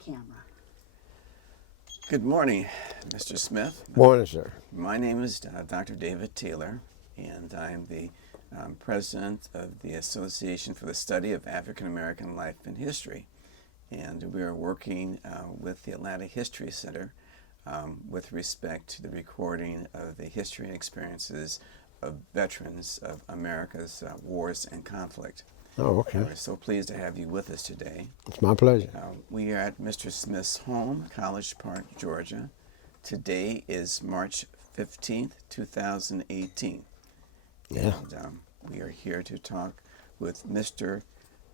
Camera. Good morning, Mr. Smith. Morning, sir. My name is Dr. David Taylor, and I'm the president of the Association for the Study of African American Life and History. And we are working with the Atlanta History Center with respect to the recording of the history and experiences of veterans of America's wars and conflict. Oh, okay. We're so pleased to have you with us today. It's my pleasure. We are at Mr. Smith's home, College Park, Georgia. Today is March 15th, 2018. Yeah. And we are here to talk with Mr.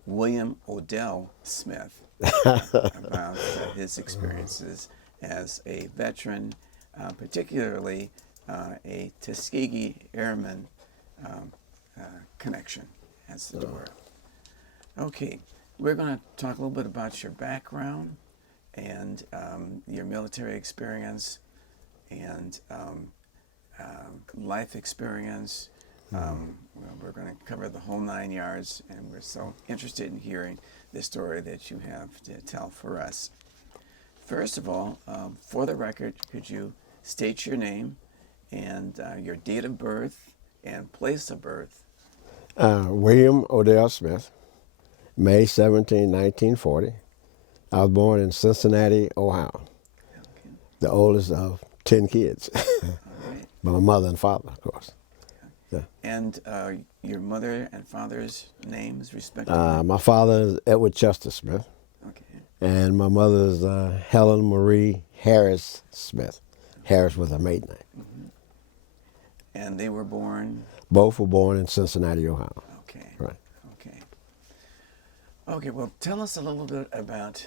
William Odell Smith about his experiences as a veteran, particularly a Tuskegee Airmen connection, as it were. Okay, we're going to talk a little bit about your background and your military experience and life experience. We're going to cover the whole 9 yards, and we're so interested in hearing the story that you have to tell for us. First of all, for the record, could you state your name and your date of birth and place of birth? William Odell Smith, May 17, 1940. I was born in Cincinnati, Ohio. Okay. The oldest of 10 kids. All right. By my mother and father, of course. Yeah. And your mother and father's names, respectively? My father is Edward Chester Smith, Okay. and my mother is Helen Marie Harris Smith. Harris was her maiden name. Mm-hmm. And they were born? Both were born in Cincinnati, Ohio. Okay. Right. Okay. Okay, well, tell us a little bit about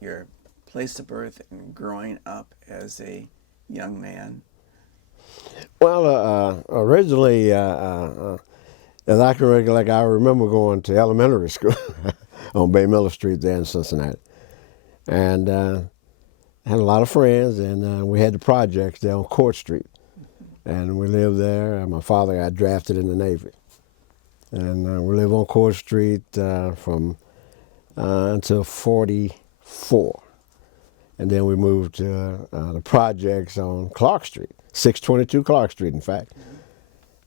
your place of birth and growing up as a young man. Well, originally, as I can recollect, I remember going to elementary school on Bay Miller Street there in Cincinnati. And had a lot of friends, and we had the projects there on Court Street. And we lived there, and my father got drafted in the Navy. And we lived on Court Street from until 44. And then we moved to the projects on Clark Street, 622 Clark Street, in fact.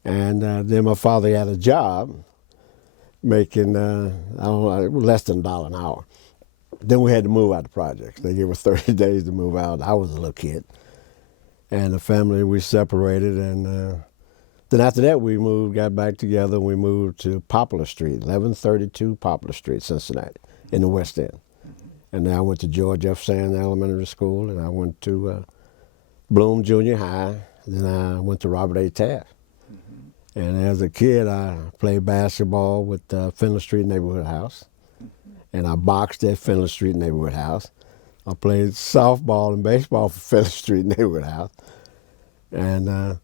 And then my father had a job making, less than $1 an hour. Then we had to move out the projects. They gave us 30 days to move out. I was a little kid. And the family, we separated, and then after that we got back together, and we moved to Poplar Street, 1132 Poplar Street, Cincinnati, in the West End. And then I went to George F. Sand Elementary School, and I went to Bloom Junior High. Then I went to Robert A. Taft. Mm-hmm. And as a kid, I played basketball with Fenler Street Neighborhood House. Mm-hmm. And I boxed at Fenler Street Neighborhood House. I played softball and baseball for Fenler Street Neighborhood House. And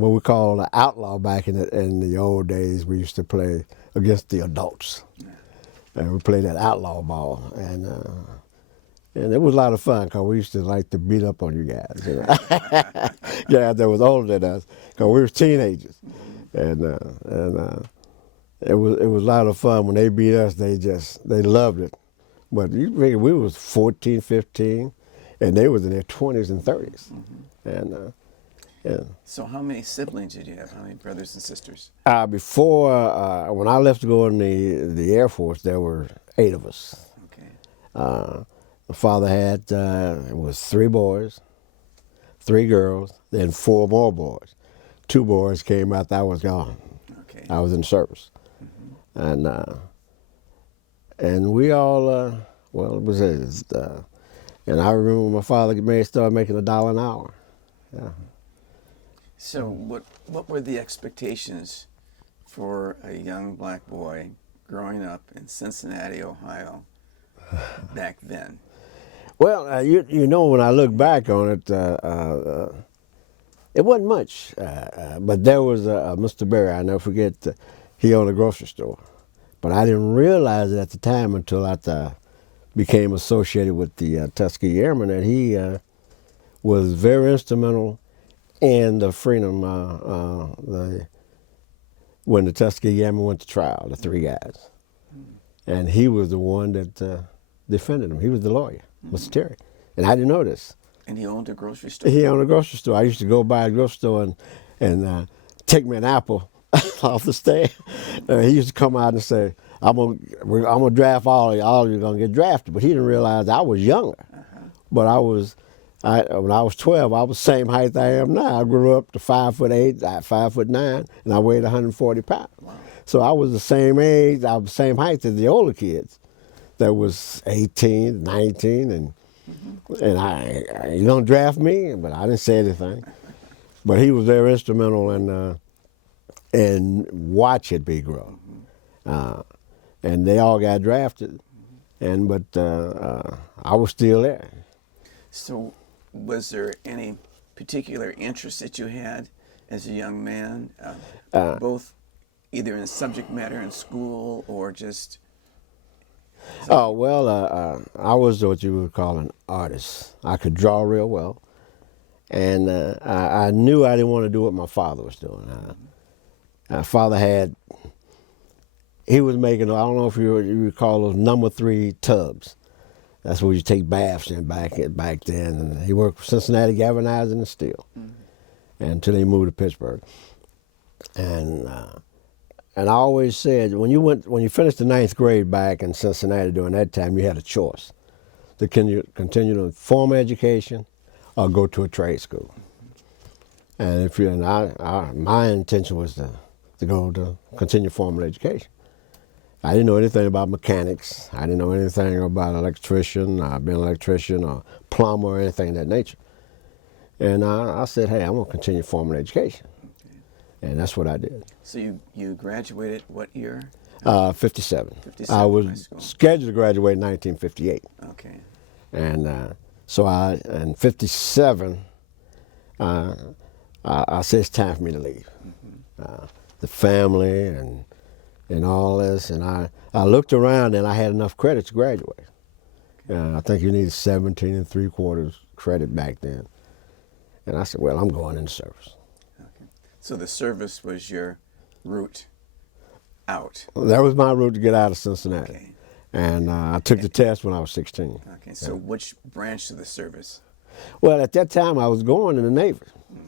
what we called an outlaw back in the old days, we used to play against the adults. And we played that outlaw ball, and it was a lot of fun because we used to like to beat up on you guys. You know? Guys that was older than us, because we were teenagers, and it was a lot of fun. When they beat us, they loved it. But you figure we was 14, 15, and they was in their 20s and 30s, and. Yeah. So how many siblings did you have? How many brothers and sisters? Before, when I left to go in the Air Force, there were 8 of us. Okay. My father had, it was 3 boys, 3 girls, then 4 more boys. 2 boys came after I was gone. Okay. I was in service. Mm-hmm. And we all, it was and I remember when my father started making $1 an hour. Yeah. So what were the expectations for a young black boy growing up in Cincinnati, Ohio, back then? Well, you know, when I look back on it, it wasn't much. But there was Mr. Berry, I'll never forget, he owned a grocery store. But I didn't realize it at the time until I became associated with the Tuskegee Airmen, that he was very instrumental in the freedom, when the Tuskegee Airmen went to trial, the 3 guys. And he was the one that defended him. He was the lawyer, Mr. Terry. And I didn't know this. And he owned a grocery store? He owned a grocery store. I used to go by a grocery store and take me an apple off the stand. He used to come out and say, I'm gonna draft all of you. All of you are gonna get drafted. But he didn't realize I was younger. But when I was 12, I was the same height I am now. I grew up to 5'8", 5'9", and I weighed 140 pounds. Wow. So I was the same age, I was the same height as the older kids. That was 18, 19, and you don't draft me, but I didn't say anything. But he was very instrumental in watching me grow. And they all got drafted, but I was still there. So was there any particular interest that you had as a young man, both either in subject matter in school or just... Oh, well, I was what you would call an artist. I could draw real well. And I knew I didn't want to do what my father was doing. My father he was making, I don't know if you recall those number 3 tubs. That's where you take baths in back then. And he worked for Cincinnati Galvanizing and Steel until he moved to Pittsburgh. And I always said, when you finished the 9th grade back in Cincinnati during that time, you had a choice to continue to formal education or go to a trade school. And my intention was to go to continue formal education. I didn't know anything about mechanics. I didn't know anything about electrician, being an electrician or plumber or anything of that nature. And I said, hey, I'm going to continue formal education. And that's what I did. So you graduated what year? 57. 57. I was scheduled to graduate in 1958. Okay. And so in 57, I said it's time for me to leave. The family and all this, and I looked around and I had enough credits to graduate. I think you needed 17 3/4 credit back then. And I said, well, I'm going into service. Okay. So the service was your route out? That was my route to get out of Cincinnati. Okay. And I took the test when I was 16. Okay, so which branch of the service? Well, at that time, I was going in the Navy.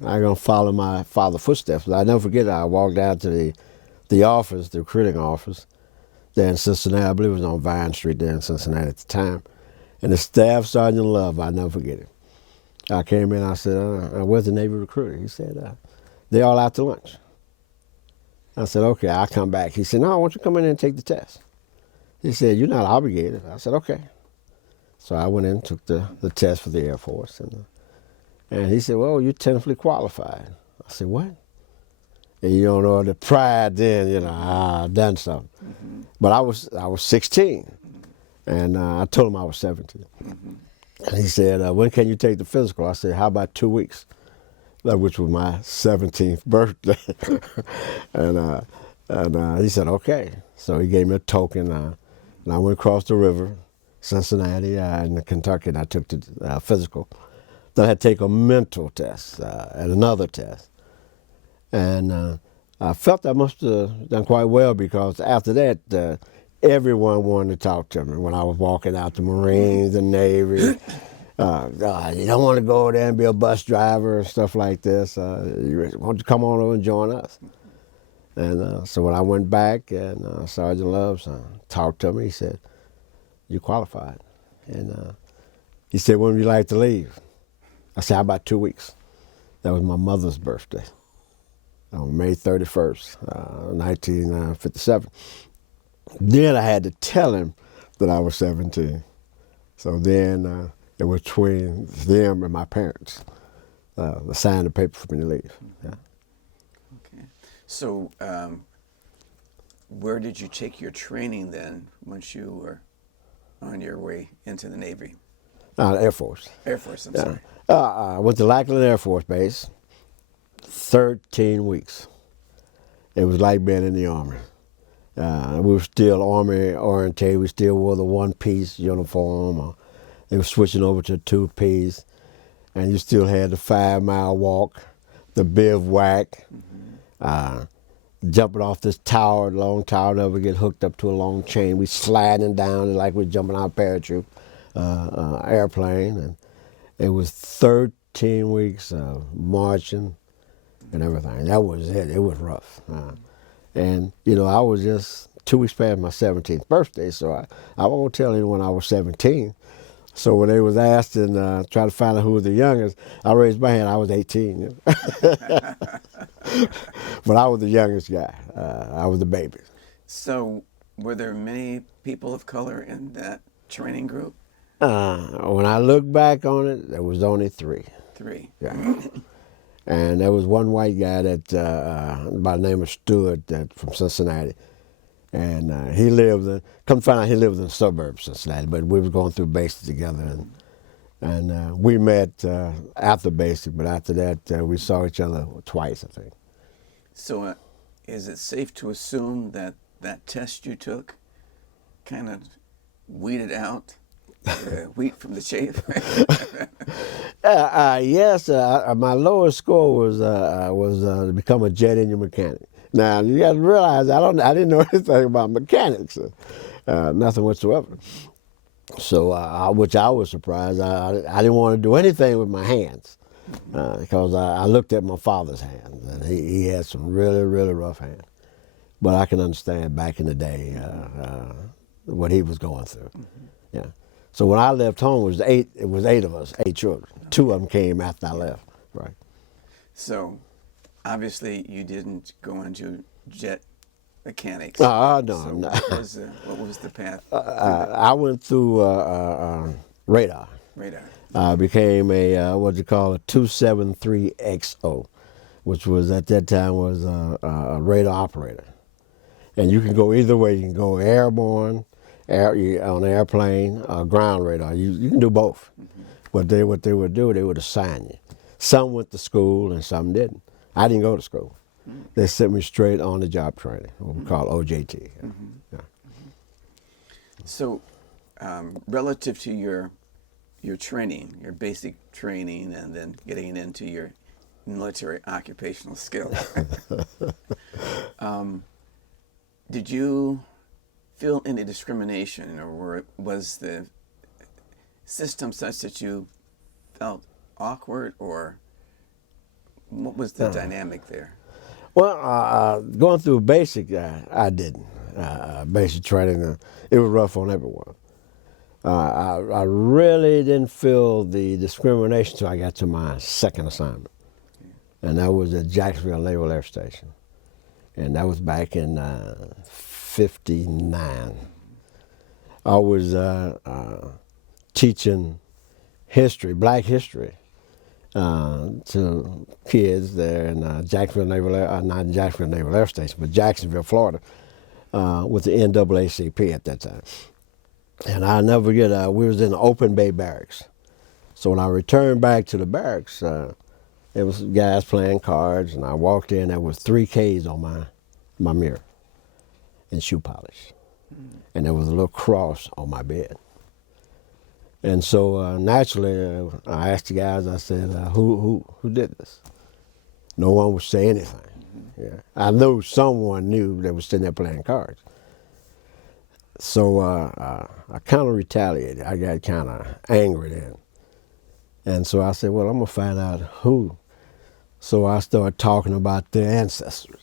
I was going to follow my father's footsteps. But I never forget, I walked out to the office, the recruiting office, there in Cincinnati. I believe it was on Vine Street there in Cincinnati at the time. And the staff sergeant Love, I'll never forget it. I came in, I said, where's the Navy recruiter? He said, they're all out to lunch. I said, okay, I'll come back. He said, no, I want you to come in and take the test. He said, you're not obligated. I said, okay. So I went in and took the test for the Air Force. And he said, well, you're technically qualified. I said, what? And you don't know the pride then, I've done something. But I was 16, and I told him I was 17. And he said, when can you take the physical? I said, how about 2 weeks? Which was my 17th birthday. and he said, okay. So he gave me a token, and I went across the river, Cincinnati, in Kentucky, and I took the physical. Then I had to take a mental test and another test. And I felt I must have done quite well, because after that, everyone wanted to talk to me when I was walking out the Marines, the Navy. You don't want to go there and be a bus driver and stuff like this. You want to come on over and join us. And so when I went back, and Sergeant Loves talked to me, he said, you qualified. And he said, when would you like to leave? I said, how about 2 weeks? That was my mother's birthday, on May 31st, 1957. Then I had to tell him that I was 17. So then it was between them and my parents. They signed the paper for me to leave. Yeah. Okay. So where did you take your training then once you were on your way into the Navy? Air Force. Air Force, I'm sorry. I went to Lackland Air Force Base, 13 weeks. It was like being in the Army. We were still Army oriented. We still wore the one-piece uniform. They were switching over to two-piece. And you still had the 5-mile walk, the bivouac. jumping off this tower, long tower, never get hooked up to a long chain. We sliding down like we're jumping out of a parachute airplane, and it was 13 weeks of marching and everything. That was it. It was rough. And, you know, I was just 2 weeks past my 17th birthday, so I won't tell anyone I was 17. So when they was asked and trying to find out who was the youngest, I raised my hand. I was 18. But I was the youngest guy. I was the baby. So were there many people of color in that training group? When I look back on it, there was only 3. 3. Yeah. And there was one white guy that by the name of Stewart from Cincinnati. And he lived, come to find out he lived in the suburbs of Cincinnati, but we was going through basic together. And we met after basic, but after that we saw each other twice, I think. So is it safe to assume that that test you took kind of weeded out wheat from the chaff? Yes, my lowest score was to become a jet engine mechanic. Now you got to realize I didn't know anything about mechanics, nothing whatsoever. So which I was surprised. I didn't want to do anything with my hands because I looked at my father's hands and he had some really, really rough hands. But I can understand back in the day what he was going through. Yeah. So when I left home, it was 8 of us, 8 children. 2 of them came after I left. Right. So obviously you didn't go into jet mechanics. No, so no. What was the path? I went through radar. Radar. I became a what you call a 273XO, which was at that time was a radar operator. And you can go either way. You can go airborne, on an airplane, ground radar. You can do both. What they would do, they would assign you. Some went to school and some didn't. I didn't go to school. They sent me straight on the job training, what we call OJT. Yeah. So, relative to your training, your basic training, and then getting into your military occupational skills, did you feel any discrimination, or was the system such that you felt awkward, or what was the dynamic there? Well, going through basic, I didn't. Basic training, it was rough on everyone. I really didn't feel the discrimination until I got to my second assignment. And that was at Jacksonville Naval Air Station. And that was back in 59. I was teaching history, black history, to kids there in Jacksonville Naval Air, not Jacksonville Naval Air Station, but Jacksonville, Florida, with the NAACP at that time. And I'll never forget, we was in the open bay barracks. So when I returned back to the barracks, there was guys playing cards, and I walked in, there was 3 Ks on my mirror and shoe polish. And there was a little cross on my bed. And so naturally, I asked the guys, I said, who did this? No one would say anything. Yeah. I knew someone knew that was sitting there playing cards. So I kind of retaliated. I got kind of angry then. And so I said, well, I'm going to find out who. So I started talking about their ancestors.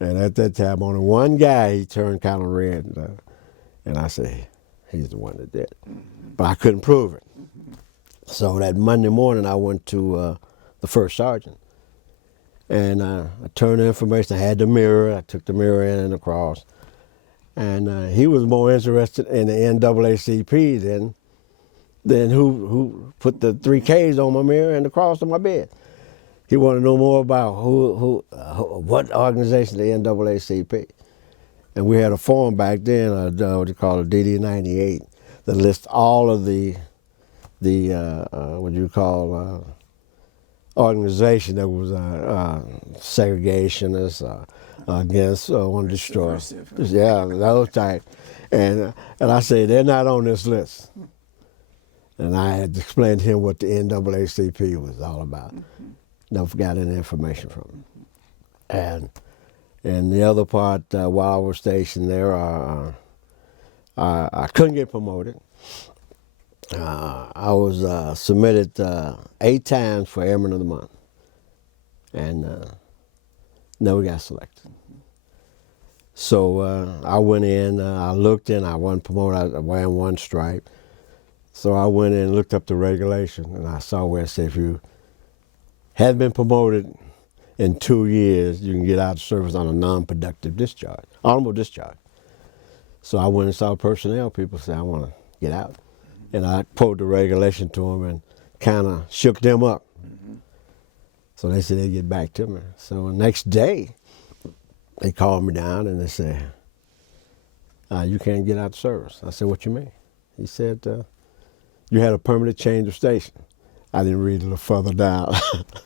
And at that time, only one guy, he turned kind of red. And I said, he's the one that did it. But I couldn't prove it. So that Monday morning, I went to the first sergeant. And I turned the information. I had the mirror. I took the mirror in and across. And he was more interested in the NAACP than who put the 3 Ks on my mirror and the cross on my bed. He wanted to know more about what organization, the NAACP. And we had a form back then, what you call a DD-98, that lists all of the what you call organization that was segregationists, against want to destroy. Yeah, those type. And I said, they're not on this list. And I had to explain to him what the NAACP was all about. Never got any information from him. And And the other part, while I was stationed there, I couldn't get promoted. I was submitted 8 times for Airman of the Month, and never got selected. So I went in, I looked in, I wasn't promoted, I was wearing 1 stripe. So I went in and looked up the regulation, and I saw where it said if you hadn't been promoted in 2 years, you can get out of service on a non-productive discharge, honorable discharge. So I went and saw personnel people say, I want to get out. And I quoted the regulation to them and kind of shook them up. So they said they'd get back to me. So the next day, they called me down and they said, you can't get out of service. I said, what you mean? He said, you had a permanent change of station. I didn't read a little further down.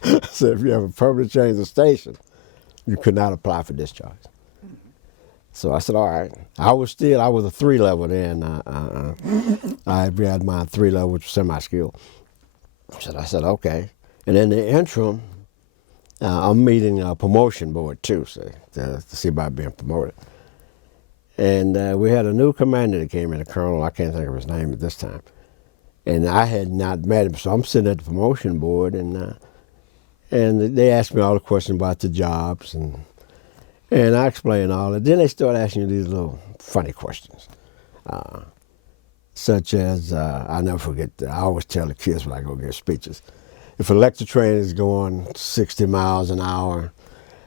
I said, if you have a permanent change of station, you could not apply for discharge. So I said, all right. I was a 3 level then. I had my 3 level, which was semi-skilled. So I said, okay. And in the interim, I'm meeting a promotion board too, so, to see about being promoted. And we had a new commander that came in, a colonel, I can't think of his name at this time. And I had not met him, so I'm sitting at the promotion board, and they asked me all the questions about the jobs, and I explained all that. Then they started asking you these little funny questions, such as, I'll never forget, I always tell the kids when I go give speeches, if an electric train is going 60 miles an hour,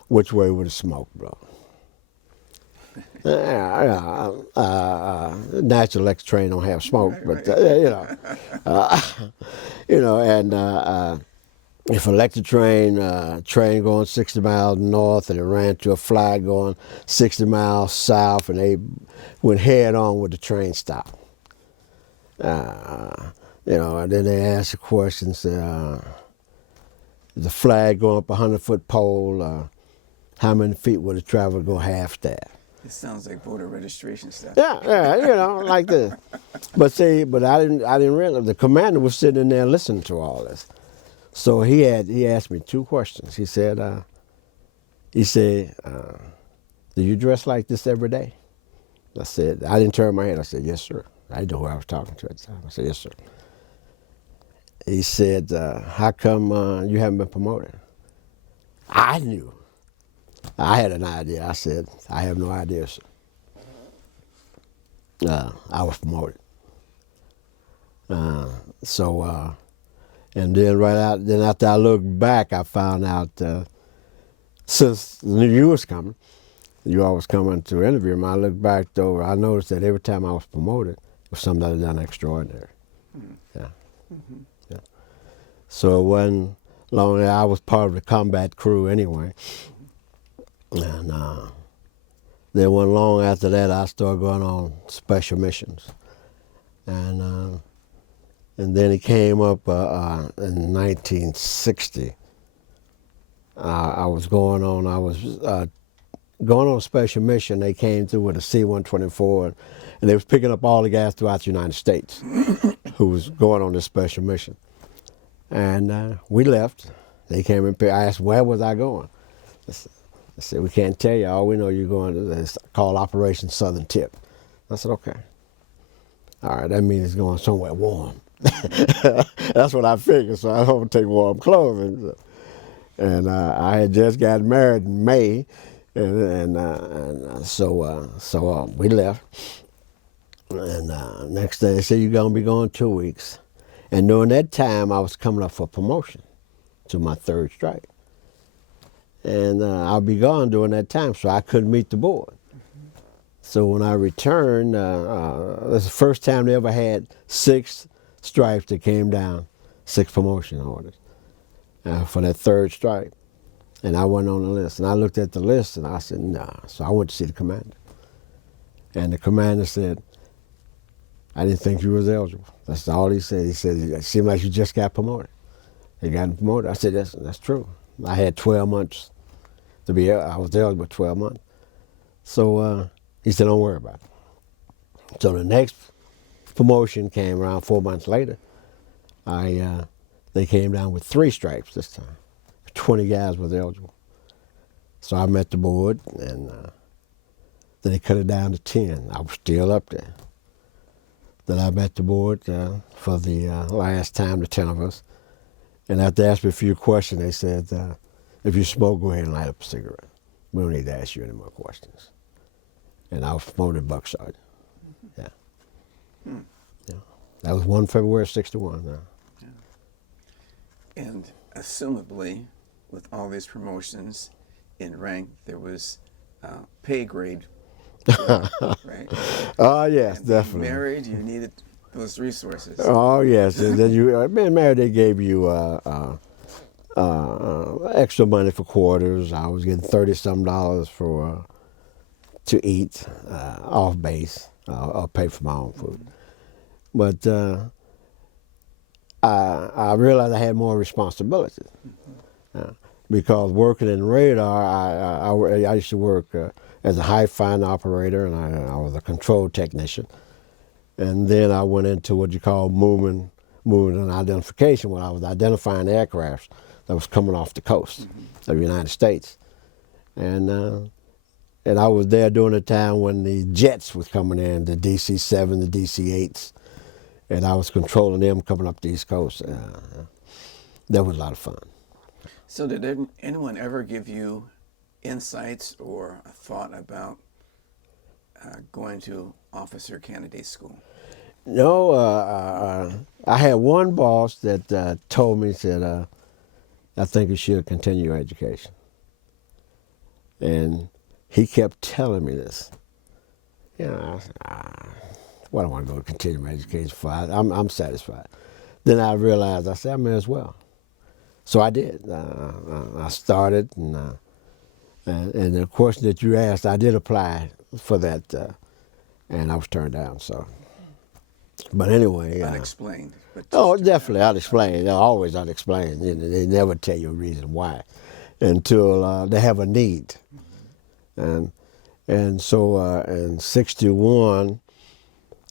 which way would the smoke blow? Natural electric train don't have smoke, but and if an electric train going 60 miles north and it ran to a flag going 60 miles south and they went head on with the train stop. And then they asked the questions, the flag going up a 100-foot pole, how many feet would it travel to go half that? It sounds like voter registration stuff. Yeah, like this. But I didn't realize the commander was sitting in there listening to all this. So he asked me 2 questions. He said, do you dress like this every day? I said, I didn't turn my head. I said, yes, sir. I didn't know who I was talking to at the time. I said, yes, sir. He said, how come you haven't been promoted? I knew. I had an idea. I said, I have no idea, sir. I was promoted. And then after I looked back, I found out since the new year was coming, you all was coming to interview me, I looked back over, I noticed that every time I was promoted, it was something that had done extraordinary. Yeah. Yeah. So it wasn't long, I was part of the combat crew anyway. And then wasn't long after that, I started going on special missions. And then it came up in 1960. I was going on a special mission. They came through with a C-124, and they was picking up all the guys throughout the United States who was going on this special mission. And we left. They came and I asked, where was I going? I said, we can't tell you. All we know you're going to, it's called Operation Southern Tip. I said, okay. All right, that means it's going somewhere warm. That's what I figured, so I don't take warm clothing. And I had just gotten married in May, so we left. And next day they said, you're going to be gone 2 weeks. And during that time, I was coming up for promotion to my 3rd stripe. And I'll be gone during that time, so I couldn't meet the board. So when I returned, that's the first time they ever had 6 stripes that came down, 6 promotion orders for that 3rd stripe. And I wasn't on the list. And I looked at the list and I said, nah. So I went to see the commander. And the commander said, I didn't think you was eligible. That's all he said. He said, it seemed like you just got promoted. You got promoted. I said, that's true. I had 12 months to be, I was eligible 12 months. So he said, don't worry about it. So the next promotion came around 4 months later. They came down with 3 stripes this time. 20 guys was eligible. So I met the board, and then they cut it down to 10. I was still up there. Then I met the board for the last time, the 10 of us. And after they asked me a few questions, they said, if you smoke, go ahead and light up a cigarette. We don't need to ask you any more questions. And I was promoted buck sergeant. Yeah. Yeah. That was 1 February 61. Yeah. And assumably, with all these promotions in rank, there was pay grade, right? Oh, yes, and definitely. Married, you needed those resources. Oh, yes. And then you, being married, they gave you extra money for quarters. I was getting $30-some for to eat off base. I'll pay for my own food. But I realized I had more responsibilities. Because working in radar, I used to work as a high find operator, and I was a control technician. And then I went into what you call movement and identification, when I was identifying aircrafts that was coming off the coast of the United States. And I was there during the time when the jets was coming in, the DC-7, the DC-8s, and I was controlling them coming up the East Coast. That was a lot of fun. So did anyone ever give you insights or a thought about going to officer candidate school? No, I had one boss that told me, said, I think you should continue your education. And he kept telling me this. You know, I said, what do I want to go continue my education for? I'm satisfied. Then I realized, I said, I may as well. So I did. I started, and the question that you asked, I did apply for that, and I was turned down. So, but anyway, Unexplained. But oh, definitely unexplained. Always unexplained. You know, they never tell you a reason why, until they have a need, and so in '61,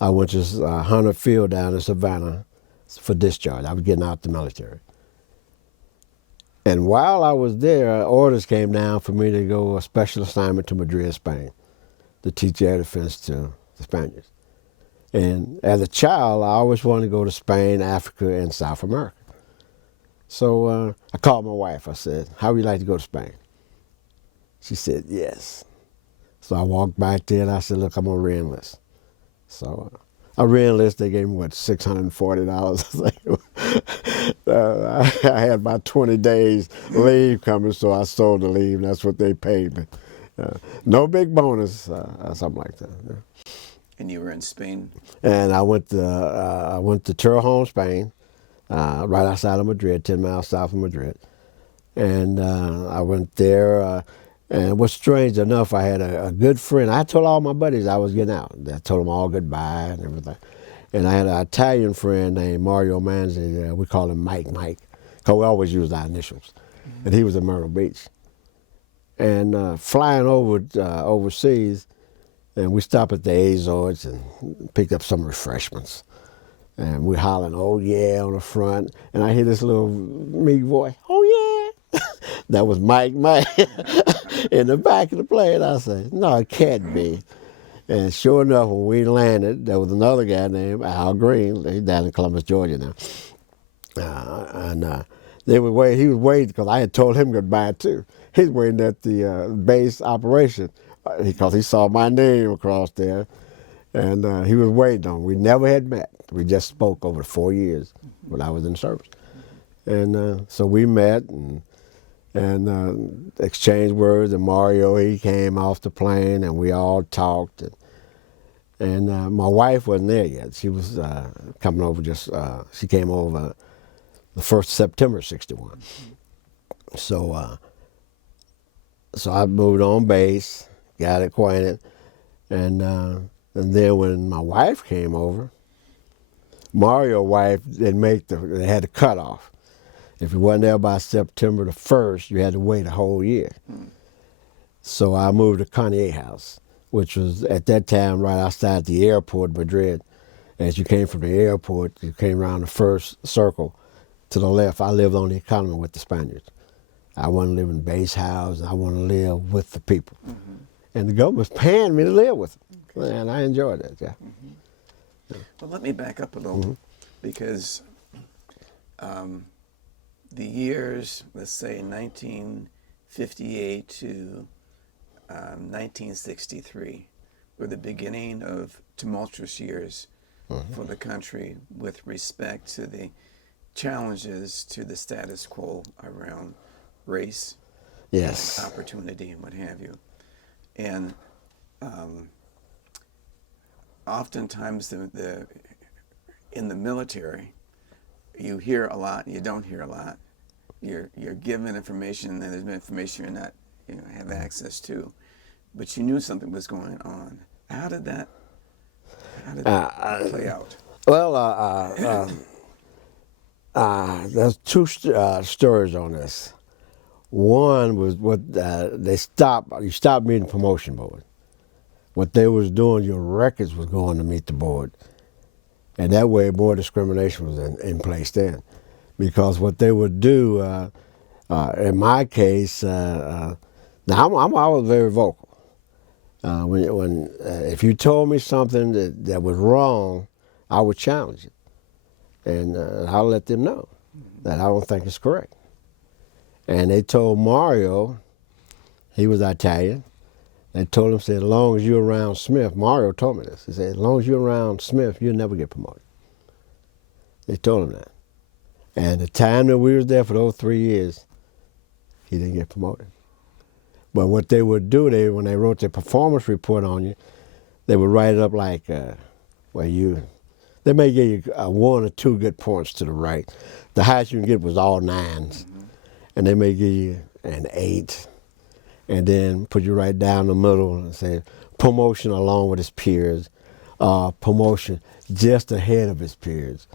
I went to Hunter Field down in Savannah for discharge. I was getting out the military. And while I was there, orders came down for me to go a special assignment to Madrid, Spain, to teach air defense to the Spaniards. And as a child, I always wanted to go to Spain, Africa, and South America. So I called my wife. I said, how would you like to go to Spain? She said, yes. So I walked back there and I said, look, I'm going to re-enlist. So I re-enlisted. They gave me, what, $640. I had about 20 days leave coming, so I sold the leave, and that's what they paid me. No big bonus, something like that. Yeah. And you were in Spain? And I went to Torrejón, Spain, right outside of Madrid, 10 miles south of Madrid. And I went there, and what's strange enough, I had a good friend. I told all my buddies I was getting out. I told them all goodbye and everything. And I had an Italian friend named Mario Manzi. We call him Mike, because we always use our initials. And he was in Myrtle Beach. And flying overseas, and we stopped at the Azores and picked up some refreshments. And we're hollering, oh yeah, on the front. And I hear this little meek voice, oh yeah. That was Mike in the back of the plane. I said, no, it can't be. And sure enough, when we landed, there was another guy named Al Green. He's down in Columbus, Georgia now. They were waiting. He was waiting because I had told him goodbye too. He's waiting at the base operation because he saw my name across there, and he was waiting on me. We never had met. We just spoke over 4 years when I was in service, and so we met and exchanged words. And Mario, he came off the plane, and we all talked. And my wife wasn't there yet. She was coming over she came over the 1st September '61. So I moved on base, got acquainted, and then when my wife came over, Mario's wife they had a cutoff. If you wasn't there by September the 1st, you had to wait a whole year. So I moved to Carnier House, which was at that time right outside the airport, Madrid. As you came from the airport, you came around the first circle to the left. I lived on the economy with the Spaniards. I want to live in a base house. I want to live with the people. And the government's paying me to live with them. And I enjoyed that, yeah. Well, let me back up a little because the years, let's say 1958 to 1963, were the beginning of tumultuous years for the country with respect to the challenges to the status quo around race, Yes. opportunity, and what have you. And oftentimes in the military, you hear a lot, you don't hear a lot. You're given information, and there's information you're not have access to, but you knew something was going on. How did that play out? Well, there's two stories on this. One was what you stopped meeting promotion board. What they was doing, your records was going to meet the board. And that way more discrimination was in place then. Because what they would do, in my case, now I was very vocal. If you told me something that was wrong, I would challenge it. And I'll let them know that I don't think it's correct. And they told Mario, he was Italian, they told him, said, as long as you're around Smith, Mario told me this, he said, as long as you're around Smith, you'll never get promoted. They told him that. And the time that we was there for those 3 years, he didn't get promoted. But what they would do, when they wrote their performance report on you, they would write it up like, they may give you 1 or 2 good points to the right. The highest you can get was all 9s. And they may give you an 8. And then put you right down the middle and say, promotion along with his peers, promotion just ahead of his peers.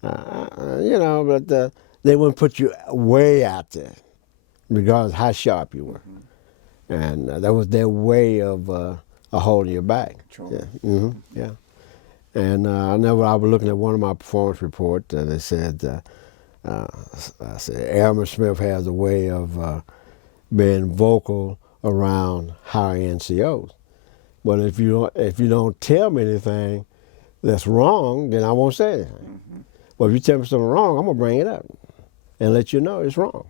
But they wouldn't put you way out there, regardless of how sharp you were. And that was their way of holding you back. Yeah. Yeah. And I was looking at one of my performance reports, and they said, Airman Smith has a way of being vocal around hiring NCOs. But if you don't tell me anything that's wrong, then I won't say anything. But if you tell me something wrong, I'm gonna bring it up and let you know it's wrong.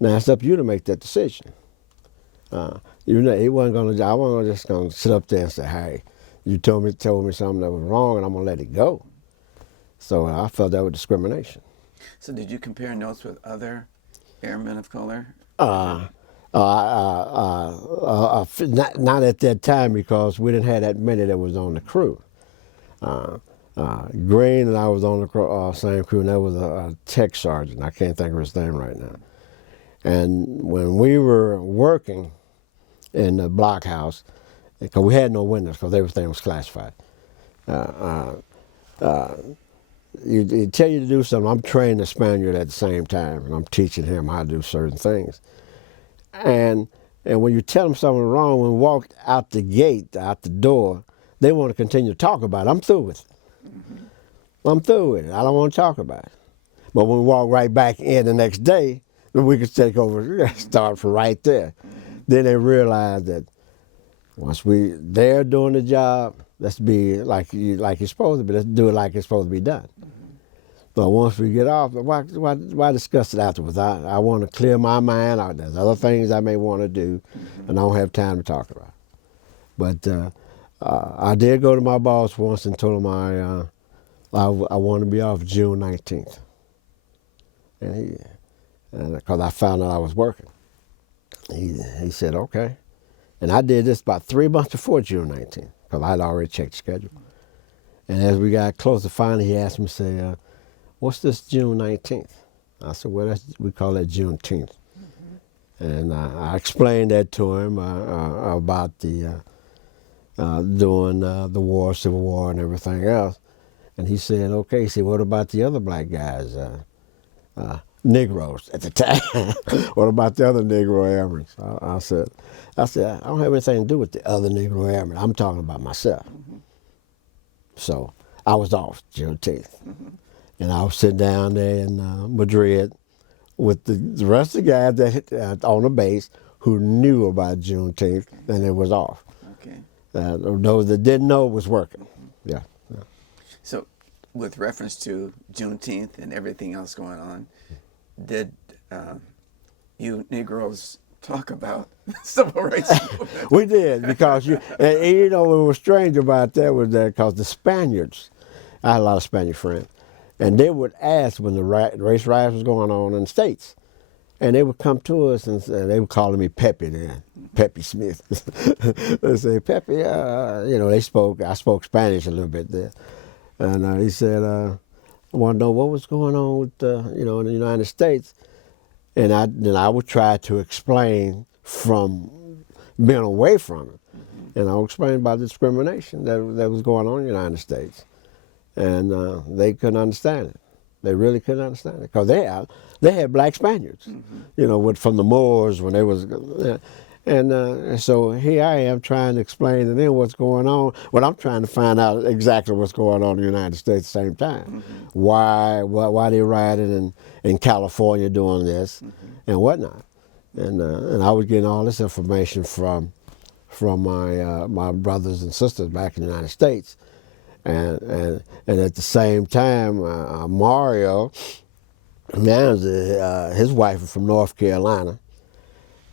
Now it's up to you to make that decision. It wasn't gonna. I wasn't just gonna sit up there and say, "Hey, you told me something that was wrong, and I'm gonna let it go." So I felt that was discrimination. So did you compare notes with other airmen of color? Not at that time, because we didn't have that many that was on the crew. Green and I was on the same crew, and there was a tech sergeant. I can't think of his name right now. And when we were working in the blockhouse, because we had no windows, because everything was classified, you tell you to do something. I'm training the Spaniard at the same time, and I'm teaching him how to do certain things. And when you tell them something wrong, when we walk out the gate, out the door, they want to continue to talk about it. I'm through with it. I'm through with it. I don't want to talk about it. But when we walk right back in the next day, then we can take over, start from right there. Then they realize that once they're doing the job, let's be like it's supposed to be. Let's do it like it's supposed to be done. But once we get off, why discuss it afterwards? I want to clear my mind. There's other things I may want to do, and I don't have time to talk about. But I did go to my boss once and told him I want to be off June 19th. And because I found out I was working. He said, okay. And I did this about 3 months before June 19th, because I had already checked the schedule. And as we got closer, finally he asked me, say, what's this June 19th? I said, well, we call that Juneteenth. And I explained that to him about the doing the war, Civil War, and everything else. And he said, okay. He said, what about the other black guys? Negroes at the time. What about the other Negro airmen? I said, I don't have anything to do with the other Negro airmen. I'm talking about myself. So I was off Juneteenth. And I was sitting down there in Madrid with the rest of the guys that on the base who knew about Juneteenth, and it was off. Okay. Those that didn't know was working. Yeah. So, with reference to Juneteenth and everything else going on, did you Negroes talk about the civil rights movement? We did, because and you know what was strange about that was that because the Spaniards, I had a lot of Spanish friends, and they would ask when the race riots was going on in the States, and they would come to us and they were calling me Pepe then, Pepe Smith. They say, Pepe, you know, I spoke Spanish a little bit there, and he said, I want to know what was going on with, you know, in the United States. And then I would try to explain from being away from it. And I would explain about the discrimination that was going on in the United States. And they couldn't understand it. They really couldn't understand it. Because they had black Spaniards, you know, from the Moors when they was... And so here I am trying to explain to them what's going on. Well, I'm trying to find out exactly what's going on in the United States at the same time. Why they rioted in California doing this and whatnot. And I was getting all this information from my brothers and sisters back in the United States. And at the same time, Mario, now his wife is from North Carolina.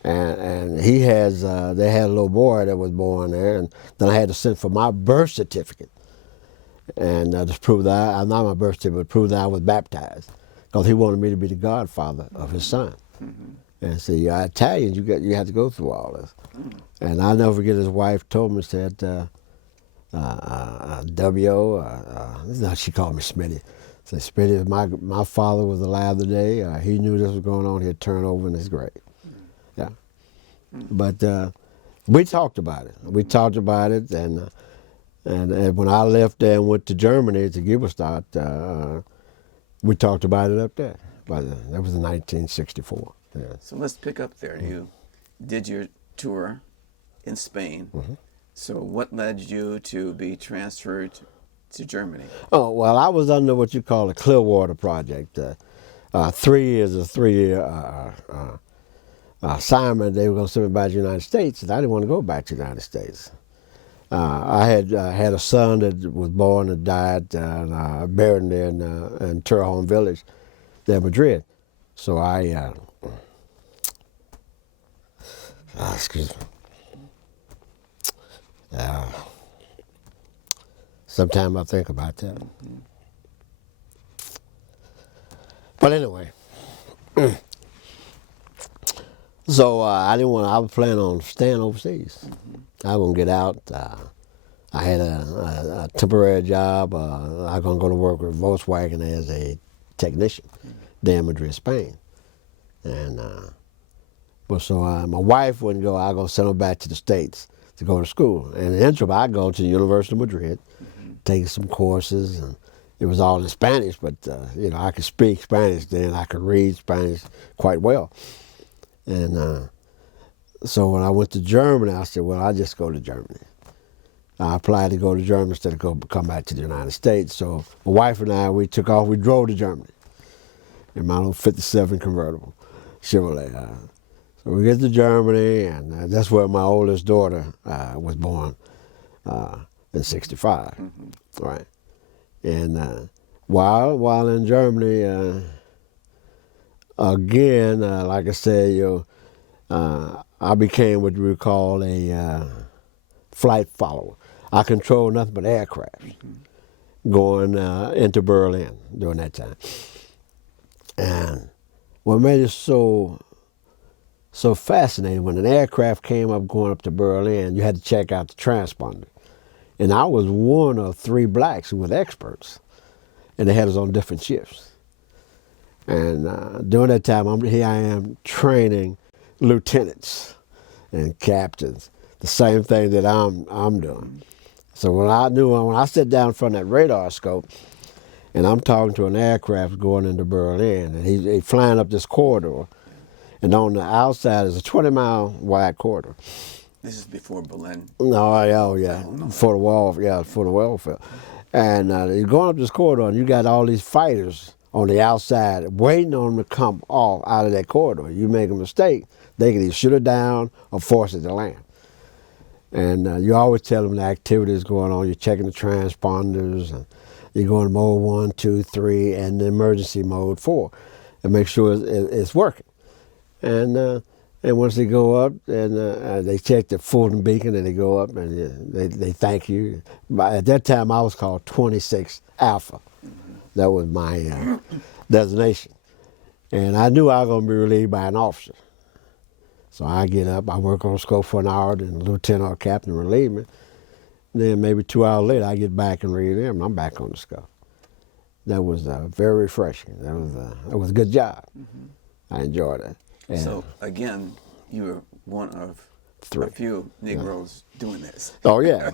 And he has, they had a little boy that was born there, and then I had to send for my birth certificate, and to prove that not my birth certificate, but prove that I was baptized, because he wanted me to be the godfather of his son. And see, Italians, you had to go through all this. And I'll never forget his wife told me, said, W.O., she called me Smitty. Said, Smitty, if my father was alive today, he knew this was going on, he'd turn over in his grave. Yeah, but we talked about it. We talked about it, and when I left there and went to Germany to Giverstadt, we talked about it up there. But that was in 1964. Yeah. So let's pick up there. You did your tour in Spain. So what led you to be transferred to Germany? Oh, well, I was under what you call a Clearwater Project. 3 years, a 3-year assignment. They were going to send me back to the United States, and I didn't want to go back to the United States. I had a son that was born and died, buried there in Torrejon Village, there in Madrid. So I, excuse me. Sometimes I think about that. But anyway. So I was planning on staying overseas. I was going to get out. I had a temporary job. I was going to go to work with Volkswagen as a technician there in Madrid, Spain. And so my wife wouldn't go. I was going to send her back to the States to go to school. And in the interim, I go to the University of Madrid, taking some courses, and it was all in Spanish, but you know, I could speak Spanish then. I could read Spanish quite well. And so when I went to Germany, I said, well, I'll just go to Germany. I applied to go to Germany instead of come back to the United States. So my wife and I, we took off. We drove to Germany in my little 57 convertible Chevrolet. So we get to Germany, and that's where my oldest daughter was born in '65, right? And while in Germany, again, like I said, I became what we would call a flight follower. I controlled nothing but aircraft going into Berlin during that time. And what made it so fascinating, when an aircraft came up going up to Berlin, you had to check out the transponder. And I was one of 3 blacks who were experts, and they had us on different shifts. And during that time, here I am training lieutenants and captains, the same thing that I'm doing. So when I sit down in front of that radar scope, and I'm talking to an aircraft going into Berlin, and he's flying up this corridor, and on the outside is a 20-mile wide corridor. This is before Berlin. Oh yeah, before the wall, before the wall fell. And you're going up this corridor, and you got all these fighters on the outside waiting on them to come off out of that corridor. You make a mistake, they can either shoot it down or force it to land. And you always tell them the activities going on. You're checking the transponders, and you're going to mode 1, 2, 3, and the emergency mode 4, and make sure it's working. And once they go up, and they check the Fulton beacon, and they go up, and they thank you. At that time, I was called 26 Alpha. That was my designation. And I knew I was going to be relieved by an officer. So I get up, I work on the scope for an hour, then the lieutenant or captain relieve me. Then maybe 2 hours later, I get back and relieve them, and I'm back on the scope. That was very refreshing. That was a good job. Mm-hmm. I enjoyed it. And so again, you were one of a few Negroes doing this. Oh yeah,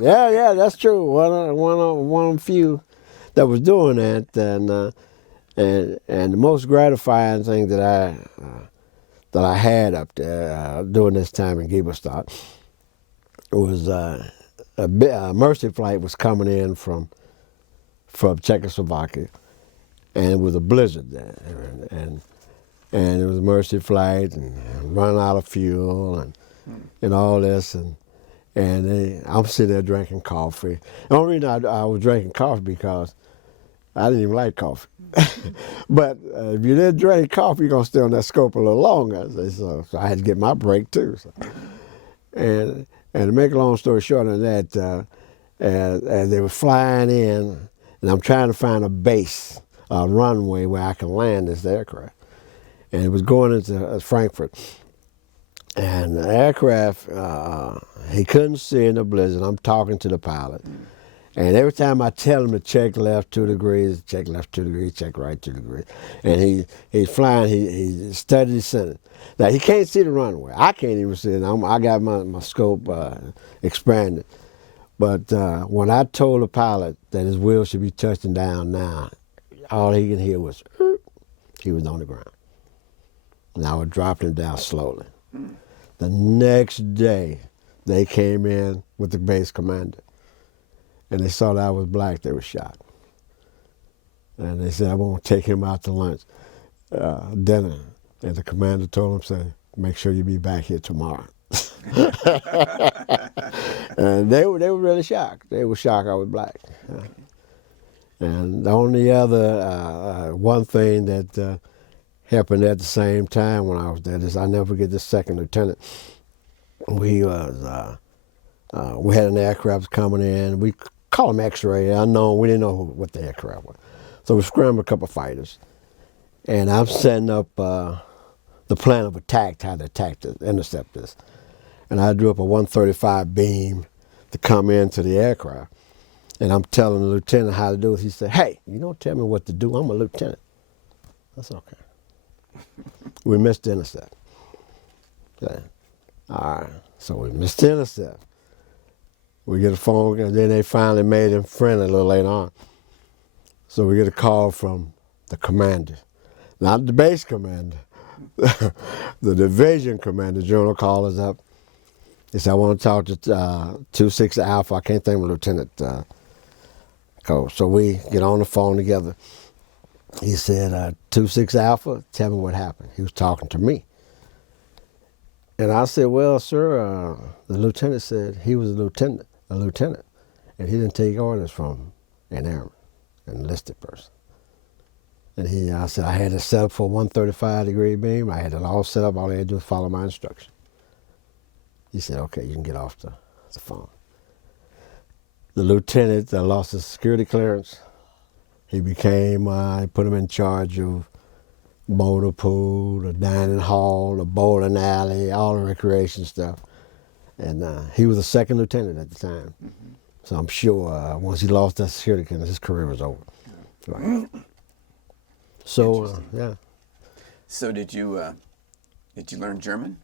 that's true. One of a few that was doing that, and the most gratifying thing that I had up there during this time in Giebelstadt was a mercy flight was coming in from Czechoslovakia, and it was a blizzard there, and it was a mercy flight and running out of fuel and all this, and I'm sitting there drinking coffee. The only reason I was drinking coffee because I didn't even like coffee. But if you didn't drink coffee, you're going to stay on that scope a little longer. So I had to get my break too. So. And to make a long story short on that, as they were flying in, and I'm trying to find a base, a runway where I can land this aircraft. And it was going into Frankfurt. And the aircraft, he couldn't see in the blizzard. I'm talking to the pilot. And every time I tell him to check left 2 degrees, check left 2 degrees, check right 2 degrees. And he's flying, he studied his sentence. Now, he can't see the runway. I can't even see it. I got my scope expanded. But when I told the pilot that his wheel should be touching down now, all he could hear was, he was on the ground. And I would drop him down slowly. The next day, they came in with the base commander. And they saw that I was black, they were shocked. And they said, I want to take him out to lunch, dinner. And the commander told him, said, make sure you be back here tomorrow. And they were really shocked. They were shocked I was black. And the only other one thing that happened at the same time when I was there is I never forget the second lieutenant. We had an aircraft coming in. We call them X-ray, unknown. We didn't know what the aircraft was. So we scrambled a couple of fighters. And I'm setting up the plan of attack, how to attack this, intercept this. And I drew up a 135 beam to come into the aircraft. And I'm telling the lieutenant how to do it. He said, hey, you don't tell me what to do. I'm a lieutenant. That's okay. We missed the intercept. Okay. All right. So we missed the intercept. We get a phone, and then they finally made him friendly a little later on. So we get a call from the commander, not the base commander, the division commander. General called us up. He said, I want to talk to 26 Alpha. I can't think of Lieutenant Cole. So we get on the phone together. He said, 26 Alpha, tell me what happened. He was talking to me. And I said, well, sir, the lieutenant said he was a lieutenant, and he didn't take orders from an airman, an enlisted person. And I said, I had it set up for a 135-degree beam. I had it all set up. All I had to do was follow my instructions. He said, okay, you can get off the phone. The lieutenant lost his security clearance. He became, I put him in charge of motor pool, the dining hall, the bowling alley, all the recreation stuff. And he was a second lieutenant at the time. Mm-hmm. So I'm sure once he lost that security clearance, his career was over. Right. So, yeah. So did you learn German?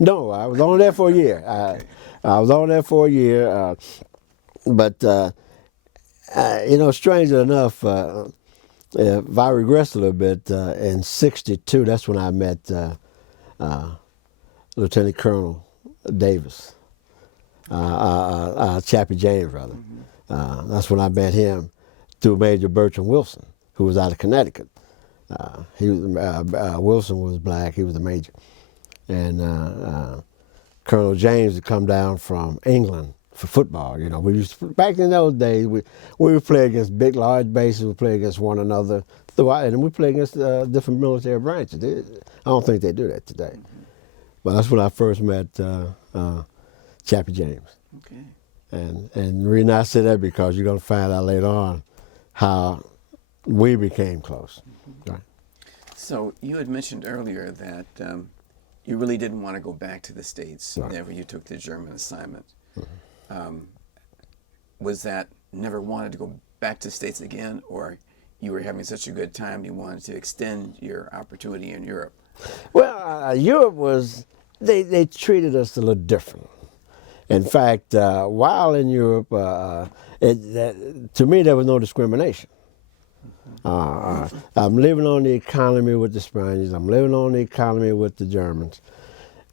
No, I was only there for a year. I was only there for a year. But, strangely enough, if I regress a little bit, in '62, that's when I met Lieutenant Colonel Davis, Chappie James, rather. Mm-hmm. That's when I met him through Major Bertram Wilson, who was out of Connecticut. Wilson was black. He was the major, and Colonel James had come down from England for football. You know, we used to, back in those days we would play against big, large bases. We play against one another throughout, and we play against different military branches. I don't think they do that today. But that's when I first met Chappie James. Okay. And the reason I say that because you're going to find out later on how we became close. Right. So you had mentioned earlier that you really didn't want to go back to the States whenever you took the German assignment. Was that never wanted to go back to the States again, or you were having such a good time you wanted to extend your opportunity in Europe? Well, Europe was, they treated us a little different. In fact, while in Europe, to me there was no discrimination. I'm living on the economy with the Spaniards. I'm living on the economy with the Germans.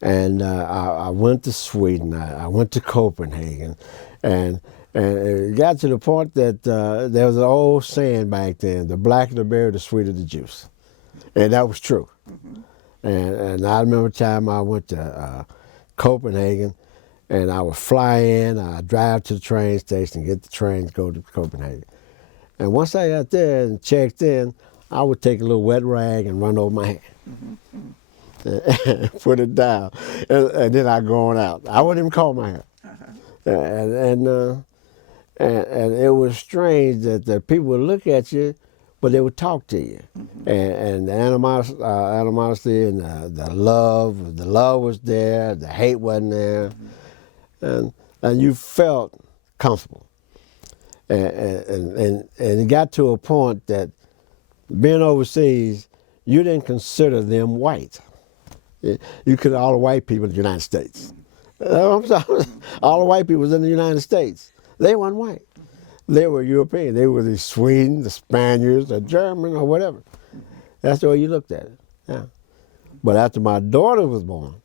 And I went to Sweden. I went to Copenhagen. And it got to the point that there was an old saying back then, the blacker the berry, the sweeter the juice. And that was true. And I remember a time I went to Copenhagen, and I would fly in, I'd drive to the train station, get the train to go to Copenhagen. And once I got there and checked in, I would take a little wet rag and run over my head. And put it down. And then I'd go on out. I wouldn't even comb my hair. And it was strange that the people would look at you, but they would talk to you. And the animosity and the love was there, the hate wasn't there. And you felt comfortable. And it got to a point that being overseas, you didn't consider them white. You could all the white people in the United States. I'm sorry, all the white people was in the United States. They weren't white. They were European. They were the Sweden, the Spaniards, the German, or whatever. That's the way you looked at it. Yeah. But after my daughter was born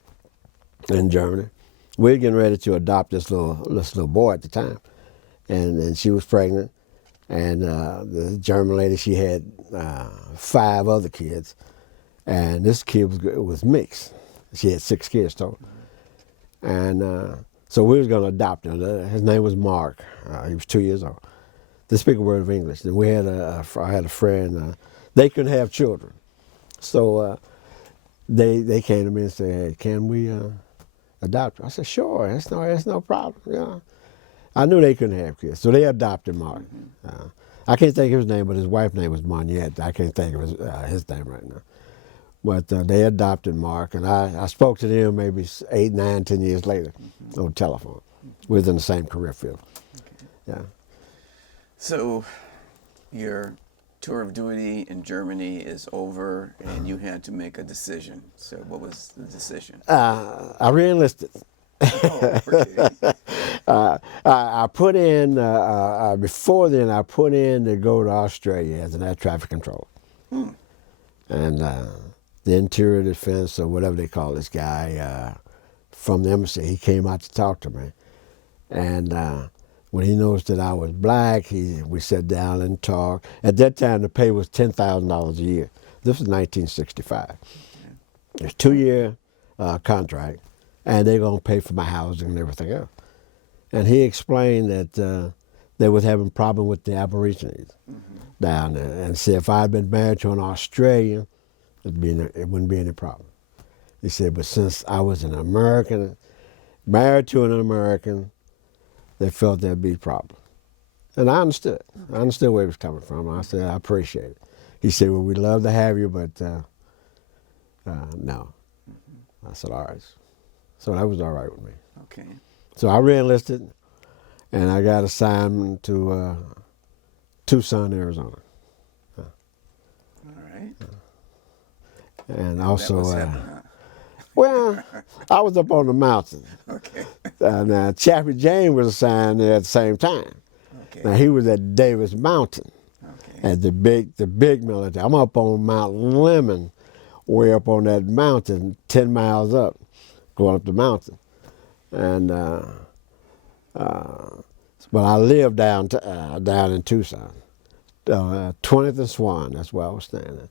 in Germany, we were getting ready to adopt this little boy at the time, and she was pregnant, and the German lady, she had 5 other kids, and this kid was mixed. She had 6 kids total, and so we was going to adopt him. His name was Mark. He was 2 years old. Didn't speak a word of English. And we had I had a friend. They couldn't have children, so they came to me and said, "Hey, can we adopt him?" I said, "Sure, that's no problem." Yeah. I knew they couldn't have kids, so they adopted Mark. I can't think of his name, but his wife's name was Moniette. I can't think of his name right now. But they adopted Mark, and I spoke to them maybe 8, 9, 10 years later on the telephone. We was in the same career field. Yeah. So your tour of duty in Germany is over, and you had to make a decision. So what was the decision? I re-enlisted. Oh, okay. I put in, before then, I put in to go to Australia as an air traffic controller. And the Interior Defense, or whatever they call this guy, from the embassy, he came out to talk to me. And when he noticed that I was black, we sat down and talked. At that time, the pay was $10,000 a year. This was 1965. It's a 2-year contract, and they're going to pay for my housing and everything else. And he explained that they was having a problem with the Aborigines down there, and said if I had been married to an Australian, it wouldn't be any problem. He said, but since I was an American, married to an American, they felt there'd be a problem. And I understood. I understood where he was coming from. I said, I appreciate it. He said, well, we'd love to have you, but no. I said, all right. So that was all right with me. Okay. So I re-enlisted, and I got assigned to Tucson, Arizona. All right. And also, well, I was up on the mountain. okay. Now, Chappie James was assigned there at the same time. Okay. Now, he was at Davis Mountain, Okay. at the big military. I'm up on Mount Lemon, way up on that mountain, 10 miles up, going up the mountain. And but I lived down in Tucson, 20th and Swan. That's where I was staying at.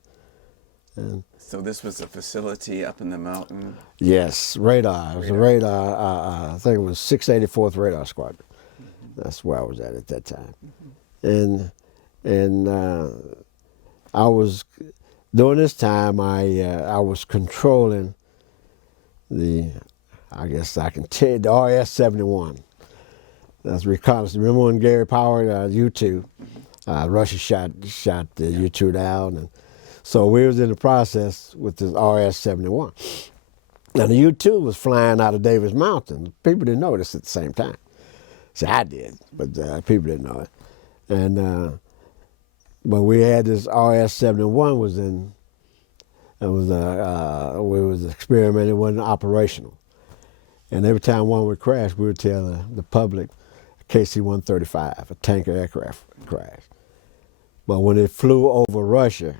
And So this was a facility up in the mountain. yes, radar. It was a radar. I think it was 684th Radar Squadron. That's where I was at that time. And I was during this time I was controlling I guess I can tell you, the RS-71. That's reconnaissance. Remember when Gary Power U-2, Russia shot the U-2 down, and so we was in the process with this RS-71. And the U-2 was flying out of Davis Mountain. People didn't know this at the same time. See, I did, but people didn't know it. And but we had this RS-71 was in. It was we was experimenting. It wasn't operational. And every time one would crash, we would tell the public KC-135, a tanker aircraft crashed. But when it flew over Russia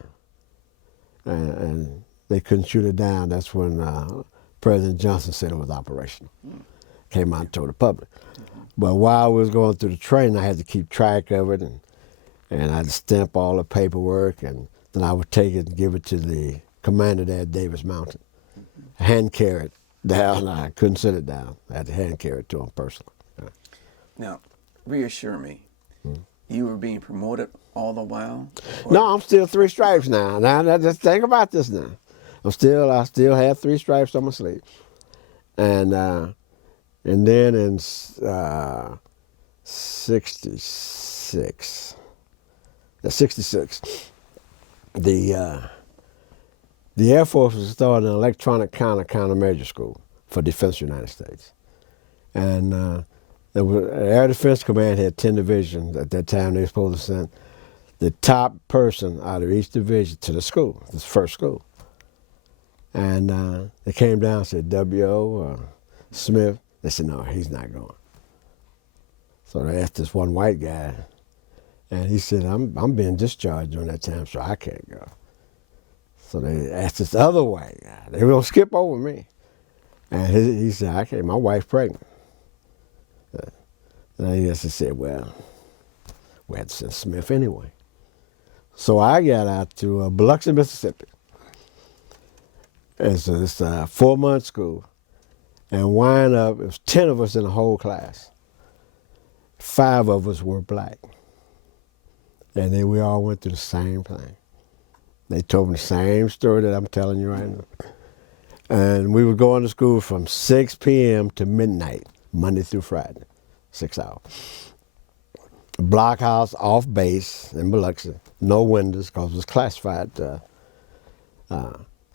and they couldn't shoot it down, that's when President Johnson said it was operational. Came out and told the public. But while we was going through the training, I had to keep track of it, and I'd stamp all the paperwork, and then I would take it and give it to the commander there at Davis Mountain. Hand carry it down. I couldn't sit it down. I had to hand carry it to him personally. Now, reassure me, you were being promoted all the while? Or? No, I'm still 3 stripes now. Now, just think about this now. I still have 3 stripes on my sleeve. And then in 66, the Air Force was starting an electronic countermeasure school for defense of the United States. And the Air Defense Command had 10 divisions. At that time, they were supposed to send the top person out of each division to the school, this first school. And they came down and said, W.O. Smith. They said, no, he's not going. So they asked this one white guy, and he said, I'm being discharged during that time, so I can't go. So they asked this other white guy. They were going to skip over me. And he said, okay, my wife's pregnant. And I guess he said, well, we had to send Smith anyway. So I got out to Biloxi, Mississippi. And so it's a 4-month school. And wind up, it was 10 of us in the whole class. 5 of us were black. And then we all went through the same thing. They told me the same story that I'm telling you right now. And we were going to school from 6 p.m. to midnight, Monday through Friday, 6 hours. Blockhouse off base in Biloxi, no windows because it was classified. So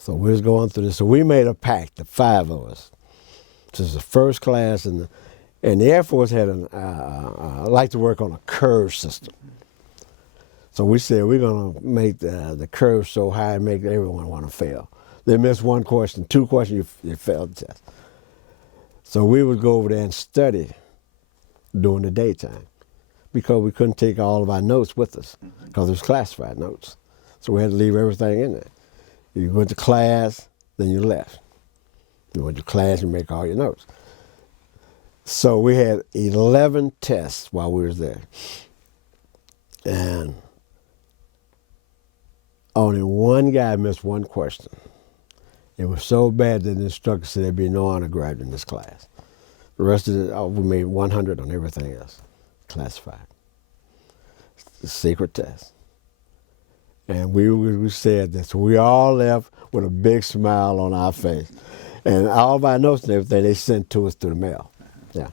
we was going through this. So we made a pact, the 5 of us. This is the first class, and the Air Force had like to work on a curve system. So we said we're going to make the curve so high and make everyone want to fail. They miss 1 question, 2 questions, you failed the test. So we would go over there and study during the daytime because we couldn't take all of our notes with us because it was classified notes. So we had to leave everything in there. You went to class, then you left. You went to class and make all your notes. So we had 11 tests while we was there. And only 1 guy missed 1 question. It was so bad that the instructor said there'd be no honor grad in this class. The rest of it, we made 100 on everything else, classified. It's a secret test. And we said this. So we all left with a big smile on our face. And all of our notes and everything, they sent to us through the mail. Yeah.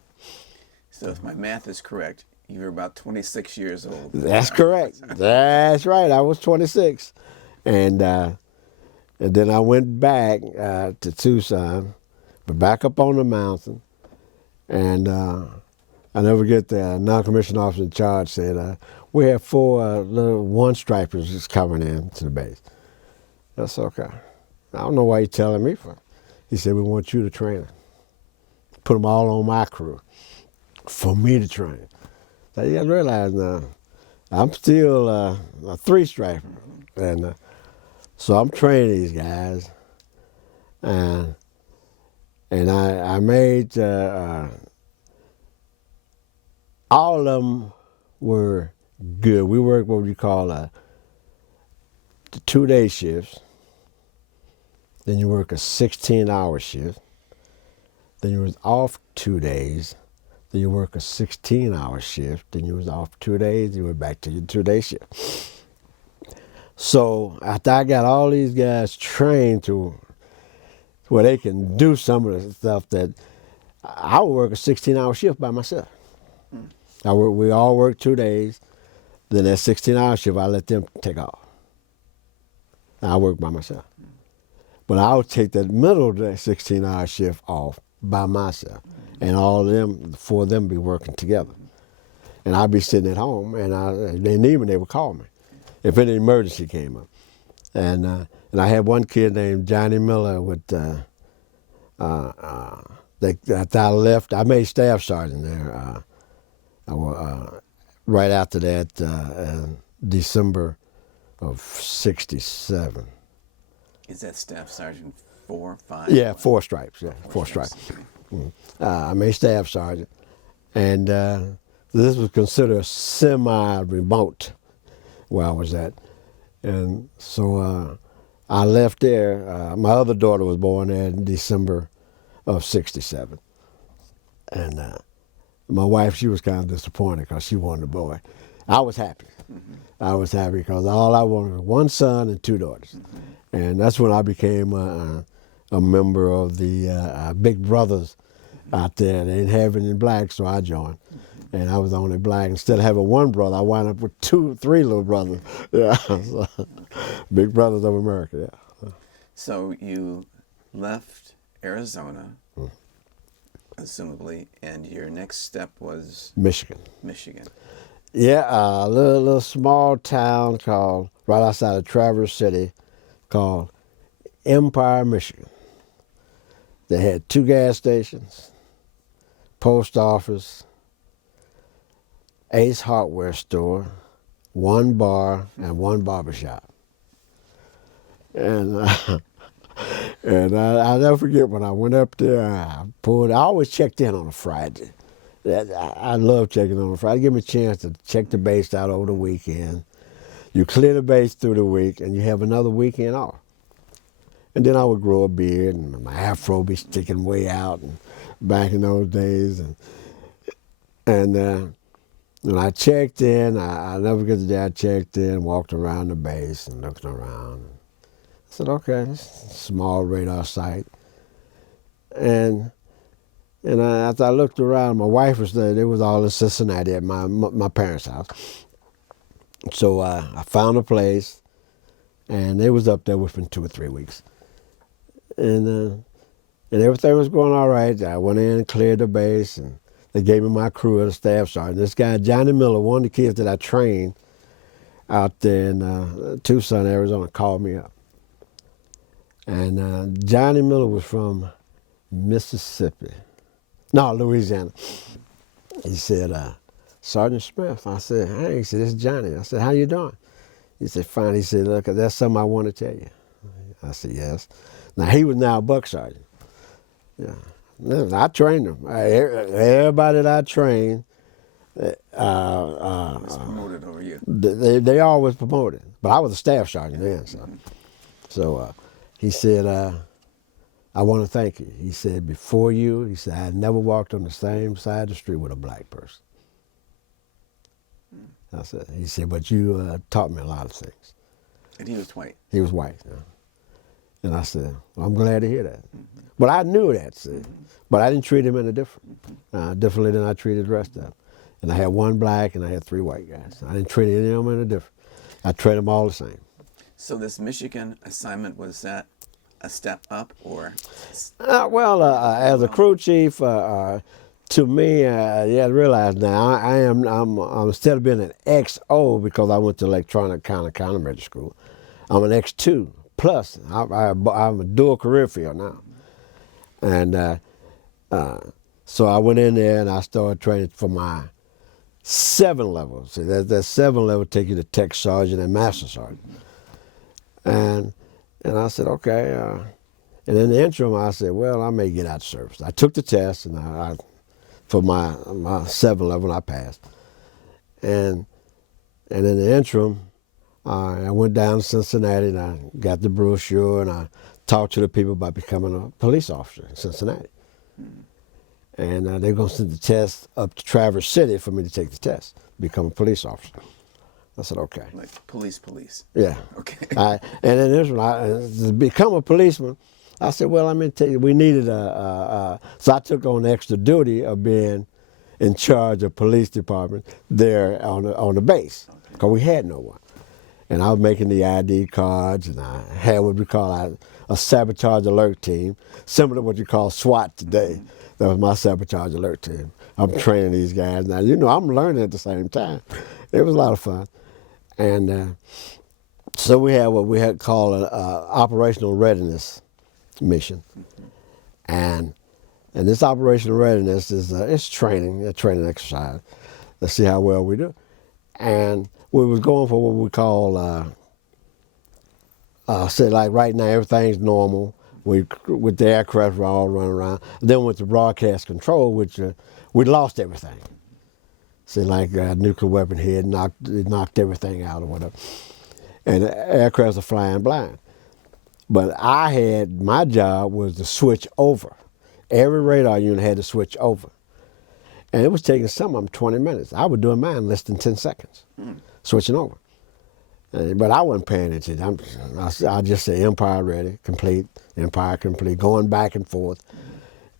So if my math is correct, you were about 26 years old. That's correct. That's right. I was 26. And then I went back to Tucson, but back up on the mountain. And I never forget the non-commissioned officer in charge said, we have 4 little 1-stripers just coming in to the base. That's okay. I don't know why you're telling me for. He said, we want you to train them. Put them all on my crew for me to train. So you got to realize now, I'm still a 3-striper. And so I'm training these guys. And I made, all of them were good. We worked what we call the 2-day shifts. then you work a 16-hour shift, then you was off 2 days, then you work a 16-hour shift, then you was off 2 days, you went back to your 2-day shift. So after I got all these guys trained to where they can do some of the stuff that I would work a 16-hour shift by myself. We all work 2 days, then that 16-hour shift, I let them take off. I work by myself. But I would take that middle of that 16-hour shift off by myself, and all of them, 4 of them be working together. And I'd be sitting at home, and they need me, they would call me if any emergency came up. And I had one kid named Johnny Miller with, after I left, I made staff sergeant there. Right after that, December of '67. Is that Staff Sergeant 4, 5? Yeah, 4 stripes. Yeah, 4 stripes. I made staff sergeant, and this was considered semi-remote where I was at, and so I left there. My other daughter was born there in December of '67, and my wife, she was kind of disappointed because she wanted a boy. I was happy. I was happy because all I wanted was 1 son and 2 daughters. And that's when I became a member of the Big Brothers out there. They didn't have any blacks, so I joined. And I was the only black. Instead of having 1 brother, I wound up with 2, 3 little brothers. Yeah, so, Big Brothers of America, yeah. So you left Arizona, assumably, and your next step was? Michigan. Michigan. Yeah, a little small town called, right outside of Traverse City, called Empire, Michigan. They had 2 gas stations, post office, Ace Hardware store, 1 bar, and 1 barbershop. And I'll never forget when I went up there, I always checked in on a Friday. I love checking on a Friday. Give me a chance to check the base out over the weekend. You clear the base through the week, and you have another weekend off. And then I would grow a beard, and my afro would be sticking way out, and back in those days. And when I checked in, I never forget the day I checked in, walked around the base and looked around. I said, okay, small radar site. And after I looked around, my wife was there. They was all in Cincinnati at my parents' house. So I found a place, and they was up there within 2 or 3 weeks. And everything was going all right. I went in and cleared the base, and they gave me my crew as a staff sergeant. This guy, Johnny Miller, one of the kids that I trained out there in Tucson, Arizona, called me up. And Johnny Miller was from Mississippi. No, Louisiana. He said, Sergeant Smith. I said, hey. He said, this is Johnny. I said, how you doing? He said, fine. He said, look, that's something I want to tell you. I said, yes. Now, he was now a buck sergeant. Yeah. I trained him. Everybody that I trained was promoted over you. They all was promoted. But I was a staff sergeant then. So he said, I want to thank you. He said, before you, he said, I never walked on the same side of the street with a black person. He said, but you taught me a lot of things. And he was white. He was white. Yeah. And I said, well, I'm glad to hear that. But I knew that, see. But I didn't treat him any differently than I treated the rest of them. And I had 1 black and I had 3 white guys. I didn't treat any of them any different. I treated them all the same. So this Michigan assignment, was that a step up or? As a crew chief, to me, you have to realize now, I'm instead of being an XO because I went to electronic countermeasure school, I'm an X2 plus. I'm a dual career field now. And so I went in there and I started training for my 7 levels. See, that 7 level take you to tech sergeant and master sergeant. And I said, okay. And in the interim, I said, well, I may get out of service. I took the test, and for my 7 level, I passed. And in the interim, I went down to Cincinnati, and I got the brochure, and I talk to the people about becoming a police officer in Cincinnati. And they're going to send the test up to Traverse City for me to take the test, become a police officer. I said, okay. Like police. Yeah. Okay. And then this one, to become a policeman, I said, well, I'm going to tell you, we needed so I took on the extra duty of being in charge of police department there on the base, because we had no one. And I was making the ID cards, and I had what we call a sabotage alert team, similar to what you call SWAT today. That was my sabotage alert team. I'm training these guys now. You know, I'm learning at the same time. It was a lot of fun. And so we had what we had called an operational readiness mission. And this operational readiness is it's training, a training exercise. Let's see how well we do. And we was going for what we call, say like right now everything's normal. With the aircraft we're all running around. Then with the broadcast control, which we lost everything. See, like a nuclear weapon hit, knocked everything out or whatever. And the aircrafts are flying blind. But my job was to switch over. Every radar unit had to switch over. And it was taking some of them 20 minutes. I was doing mine in less than 10 seconds, switching over. But I wasn't paying attention. I just say Empire ready, complete, Empire complete, going back and forth.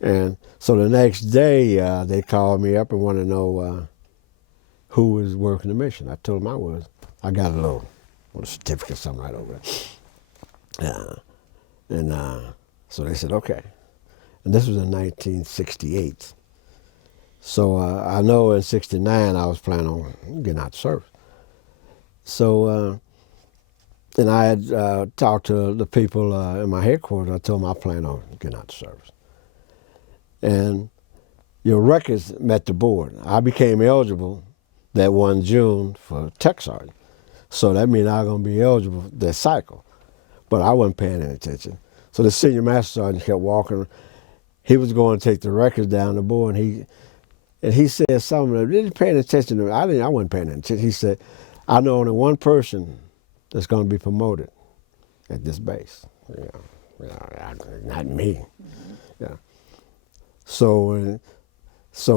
And so the next day, they called me up and wanted to know who was working the mission. I told them I was. I got a little certificate, something right over there. And so they said, okay. And this was in 1968. So I know in 69 I was planning on getting out of service. So, and I had talked to the people in my headquarters. I told them I plan on getting out of service. And your records met the board. I became eligible that one June for tech sergeant. So that means I was going to be eligible for that cycle. But I wasn't paying any attention. So the senior master sergeant kept walking. He was going to take the records down the board, and he said something. He didn't pay attention to me. I wasn't paying attention. He said, I know only one person that's going to be promoted at this base. Not me. Yeah. So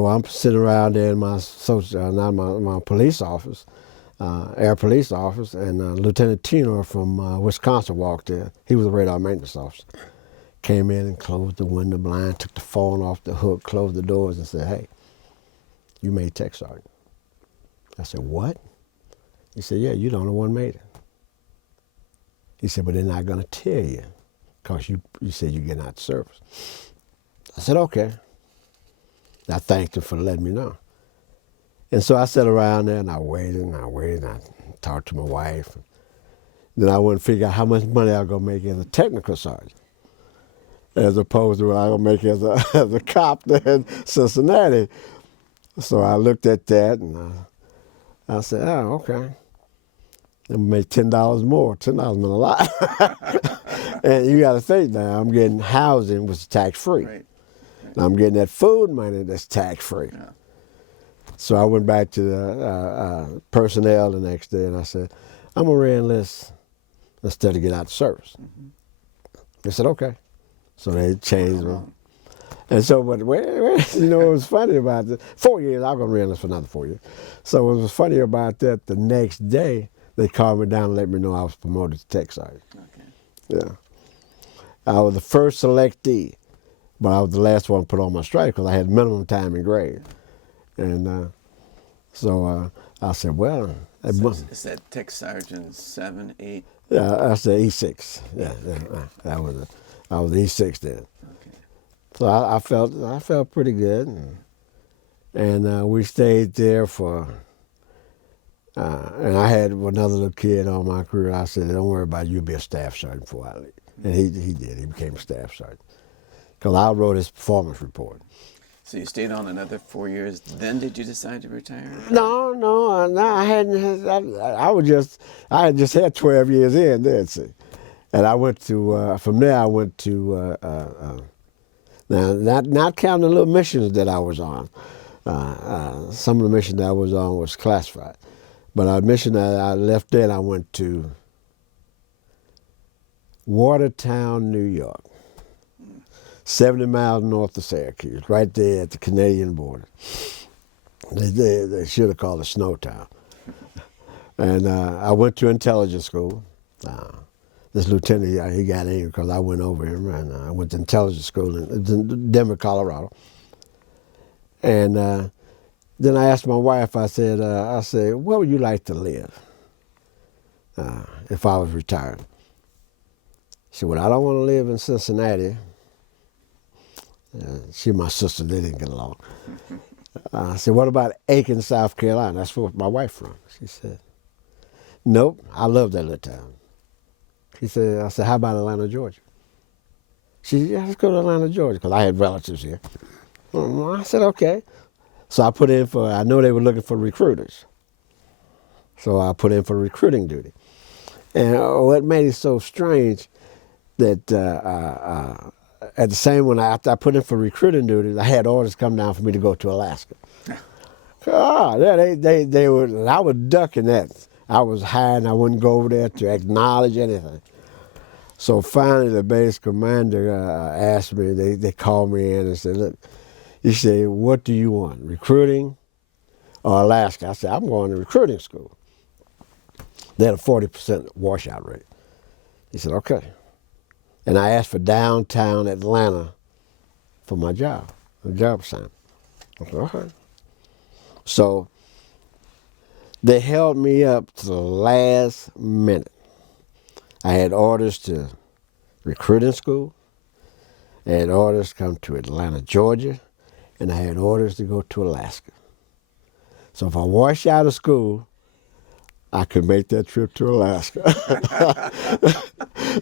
I'm sitting around there in my my police office, air police office, and Lieutenant Tenor from Wisconsin walked in. He was a radar maintenance officer. Came in and closed the window blind, took the phone off the hook, closed the doors, and said, "Hey, you made tech sergeant." I said, "What?" He said, "Yeah, you're the only one made it." He said, "But they're not going to tell you because you said you're getting out of service." I said, "Okay." I thanked him for letting me know. And so I sat around there and I waited and I talked to my wife. Then I went and figure out how much money I was going to make as a technical sergeant as opposed to what I was going to make as a cop there in Cincinnati. So I looked at that and I said, "Oh, okay. I'm going to make $10 more. $10 meant a lot." And you got to think now, I'm getting housing, which is tax-free. Right. Now I'm getting that food money that's tax-free. Yeah. So I went back to the personnel the next day and I said, "I'm going to re-enlist instead of get out of service." Mm-hmm. They said, "Okay." So they changed me. And so, but you know, it was funny about it. 4 years, I was going to re-enlist for another 4 years. So it was funny about that. The next day, they called me down and let me know I was promoted to tech sergeant. Okay. Yeah. I was the first selectee, but I was the last one put on my strike because I had minimum time and grade. And so I said, well. So is that tech sergeant 7, 8? Yeah, I said E6. Yeah. I was E6 then. Okay. So I felt pretty good. And we stayed there for, and I had another little kid on my career. I said, "Don't worry about it, you'll be a staff sergeant before I leave." And he did. He became a staff sergeant. Because I wrote his performance report. So you stayed on another 4 years. Then did you decide to retire? No, I hadn't. I had just had 12 years in there, see. And I went to, from there I went to, now not counting the little missions that I was on. Some of the missions that I was on was classified. But our mission that I left there, I went to Watertown, New York, 70 miles north of Syracuse, right there at the Canadian border. They should have called it Snowtown. And I went to intelligence school. This lieutenant, he got angry because I went over him, and I went to intelligence school in Denver, Colorado. And then I asked my wife, I said, where would you like to live if I was retired? She said, well, I don't want to live in Cincinnati. She and my sister, they didn't get along. I said, what about Aiken, South Carolina? That's where my wife from. She said, nope, I love that little town. I said, how about Atlanta, Georgia? She said, yeah, let's go to Atlanta, Georgia, because I had relatives here. I said, okay. So I put in I know they were looking for recruiters. So I put in for recruiting duty. And what made it so strange that at the same when after I put in for recruiting duty, I had orders come down for me to go to Alaska. They were. I was ducking that. I was hiding. I wouldn't go over there to acknowledge anything. So finally, the base commander asked me. They called me in and said, "Look," he said, "What do you want? Recruiting or Alaska?" I said, "I'm going to recruiting school." They had a 40% washout rate. He said, "Okay." And I asked for downtown Atlanta for my job, a job assignment. I said, okay. So they held me up to the last minute. I had orders to recruiting school. I had orders to come to Atlanta, Georgia, and I had orders to go to Alaska. So if I washed out of school, I could make that trip to Alaska.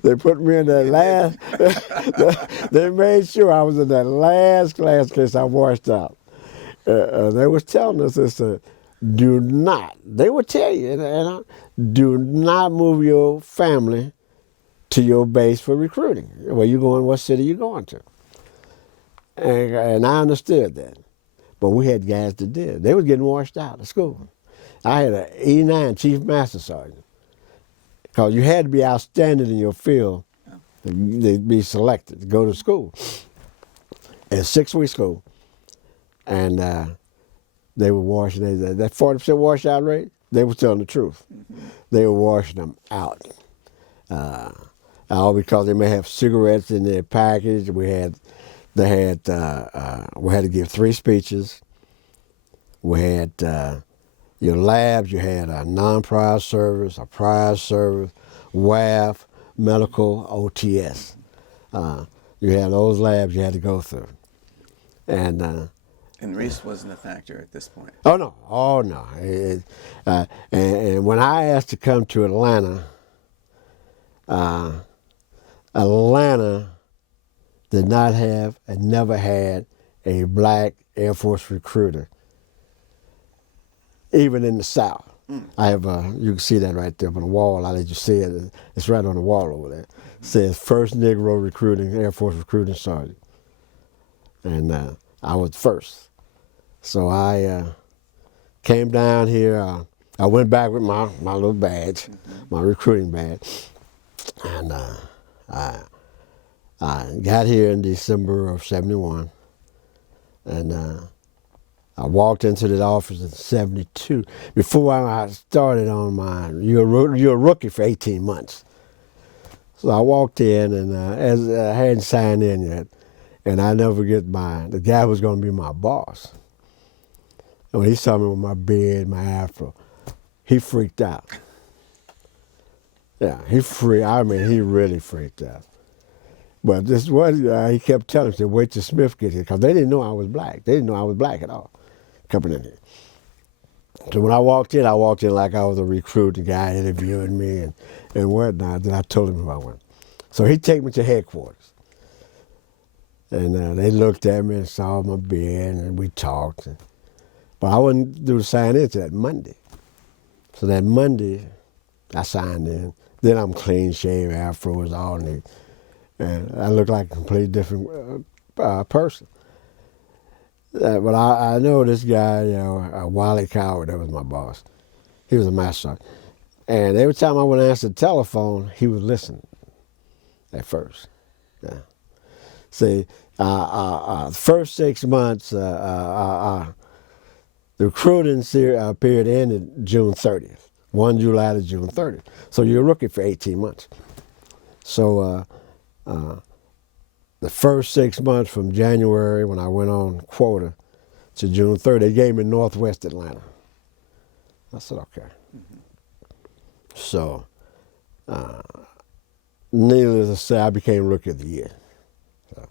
They put me in that last, they made sure I was in that last class in case I washed out. They was telling us, they said, do not, they would tell you, do not move your family to your base for recruiting. Where you going, what city you going to? And I understood that. But we had guys that did. They was getting washed out of school. I had an E9 Chief Master Sergeant, because you had to be outstanding in your field to be selected to go to school. And 6-week school, and they were washing that 40% washout rate. They were telling the truth. They were washing them out, all because they may have cigarettes in their package. We had to give 3 speeches. We had your labs, you had a non-prior service, a prior service, WAF, medical, OTS. You had those labs you had to go through. And race wasn't a factor at this point. Oh no. And when I asked to come to Atlanta, Atlanta did not have and never had a black Air Force recruiter. Even in the South. I have, you can see that right there on the wall. I'll let you see it. It's right on the wall over there. It says first Negro recruiting, Air Force recruiting sergeant. And I was first. So I came down here. I went back with my little badge, my recruiting badge. And I got here in December of '71. And I walked into the office in '72. Before I started on you're a rookie for 18 months. So I walked in, and as I hadn't signed in yet, and I never forget the guy who was going to be my boss. And when he saw me with my beard, my afro, he freaked out. Yeah, he really freaked out. But this was, he kept telling me, wait till Smith gets here, because they didn't know I was black. They didn't know I was black at all coming in here. So when I walked in like I was a recruit, the guy interviewing me and whatnot. Then I told him who I was. So he took me to headquarters. And they looked at me and saw my beard, and we talked. But I wouldn't do the sign in till that Monday. So that Monday, I signed in. Then I'm clean shaved, afro is all neat. And I look like a completely different person. But I know this guy, Wally Coward, that was my boss. He was a master sergeant. And every time I would answer the telephone, he was listening. at first. Yeah. See, the first 6 months, the recruiting period ended June 30th, 1 July to June 30th. So you're a rookie for 18 months. So the first 6 months from January when I went on quota to June 30th, they gave me Northwest Atlanta. I said, okay. So, needless to say, I became Rookie of the Year. So,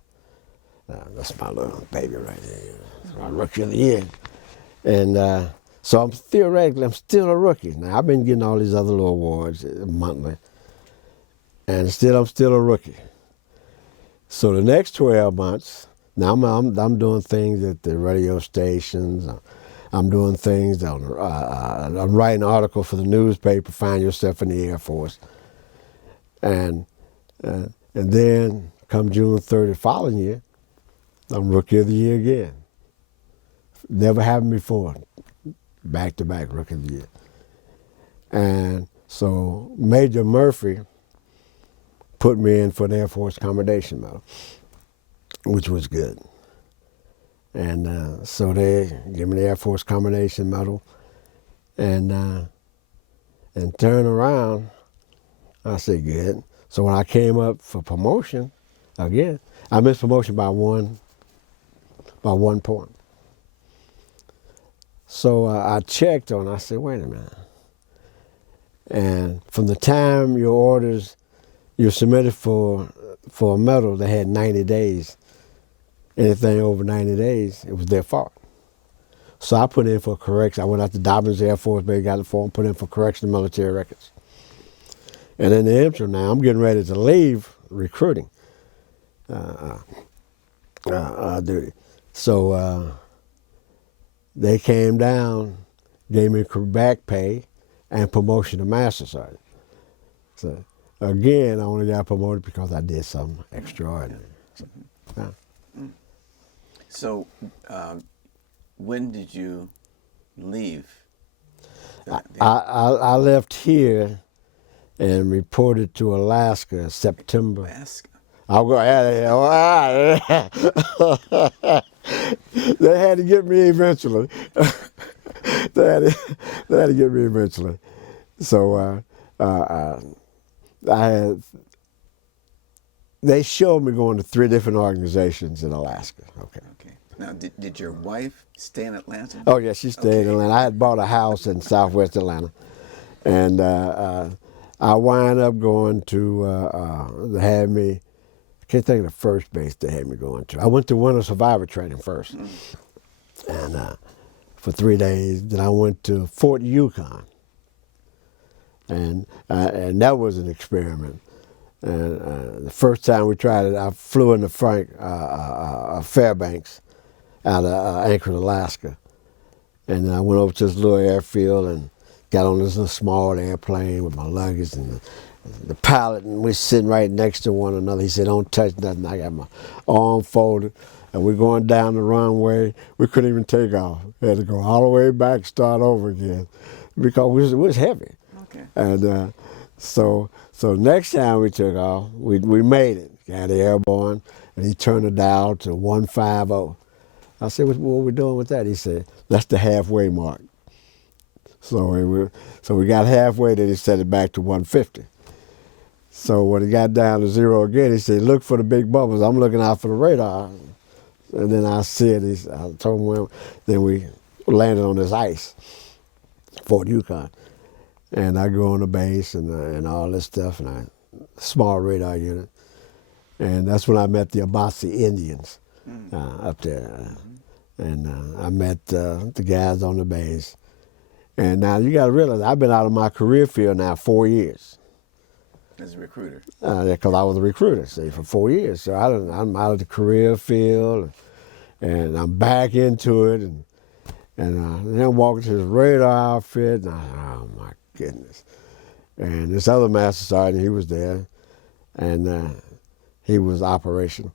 that's my little baby right there. That's my Rookie of the Year. And so I'm still a rookie. Now, I've been getting all these other little awards monthly, and I'm still a rookie. So the next 12 months, now I'm doing things at the radio stations. I'm doing things I'm writing articles for the newspaper, Find Yourself in the Air Force. And then come June 30th following year, I'm Rookie of the Year again. Never happened before. Back-to-back Rookie of the Year. And so Major Murphy put me in for the Air Force Commendation Medal, which was good. And so they gave me the Air Force Commendation Medal, and turn around, I said, good. So when I came up for promotion, again, I missed promotion by 1 point. So I checked on, I said, wait a minute. And from the time you're submitted for a medal, they had 90 days. Anything over 90 days, it was their fault. So I put in for correction. I went out to Dobbins Air Force Base, got the form, put in for correction of military records. And in the interim now, I'm getting ready to leave recruiting duty. So they came down, gave me back pay and promotion to master sergeant. So again, I only got promoted because I did something extraordinary. So when did you leave? I left here and reported to Alaska September. Alaska? I'll go out of here. They had to get me eventually. They had to get me eventually. So they showed me going to 3 different organizations in Alaska. Okay. Now, did your wife stay in Atlanta? Oh, yeah, she stayed in Atlanta. I had bought a house in southwest Atlanta. And I wound up going to, they had me, I can't think of the first base they had me going to. I went to winter survivor training first. And for 3 days. Then I went to Fort Yukon. And that was an experiment. And the first time we tried it, I flew into Fairbanks out of Anchorage, Alaska. And then I went over to this little airfield and got on this little small airplane with my luggage and the pilot, and we're sitting right next to one another. He said, "Don't touch nothing." I got my arm folded, and we're going down the runway. We couldn't even take off. We had to go all the way back, start over again, because it was heavy. Okay. And so next time we took off, we made it. Got airborne, and he turned the dial to 150. I said, "What are we doing with that?" He said, "That's the halfway mark." So we got halfway, then he set it back to 150. So when it got down to 0 again, he said, "Look for the big bubbles." I'm looking out for the radar. And then I see it. I told him when. Then we landed on this ice, Fort Yukon. And I go on the base and all this stuff, and a small radar unit. And that's when I met the Abasi Indians up there. And I met the guys on the base. And now you got to realize, I've been out of my career field now 4 years. As a recruiter? Because I was a recruiter, see, for 4 years. So I'm out of the career field, and I'm back into it. And then I'm walking to this radar outfit, and oh my goodness. And this other master sergeant, he was there, and he was operational.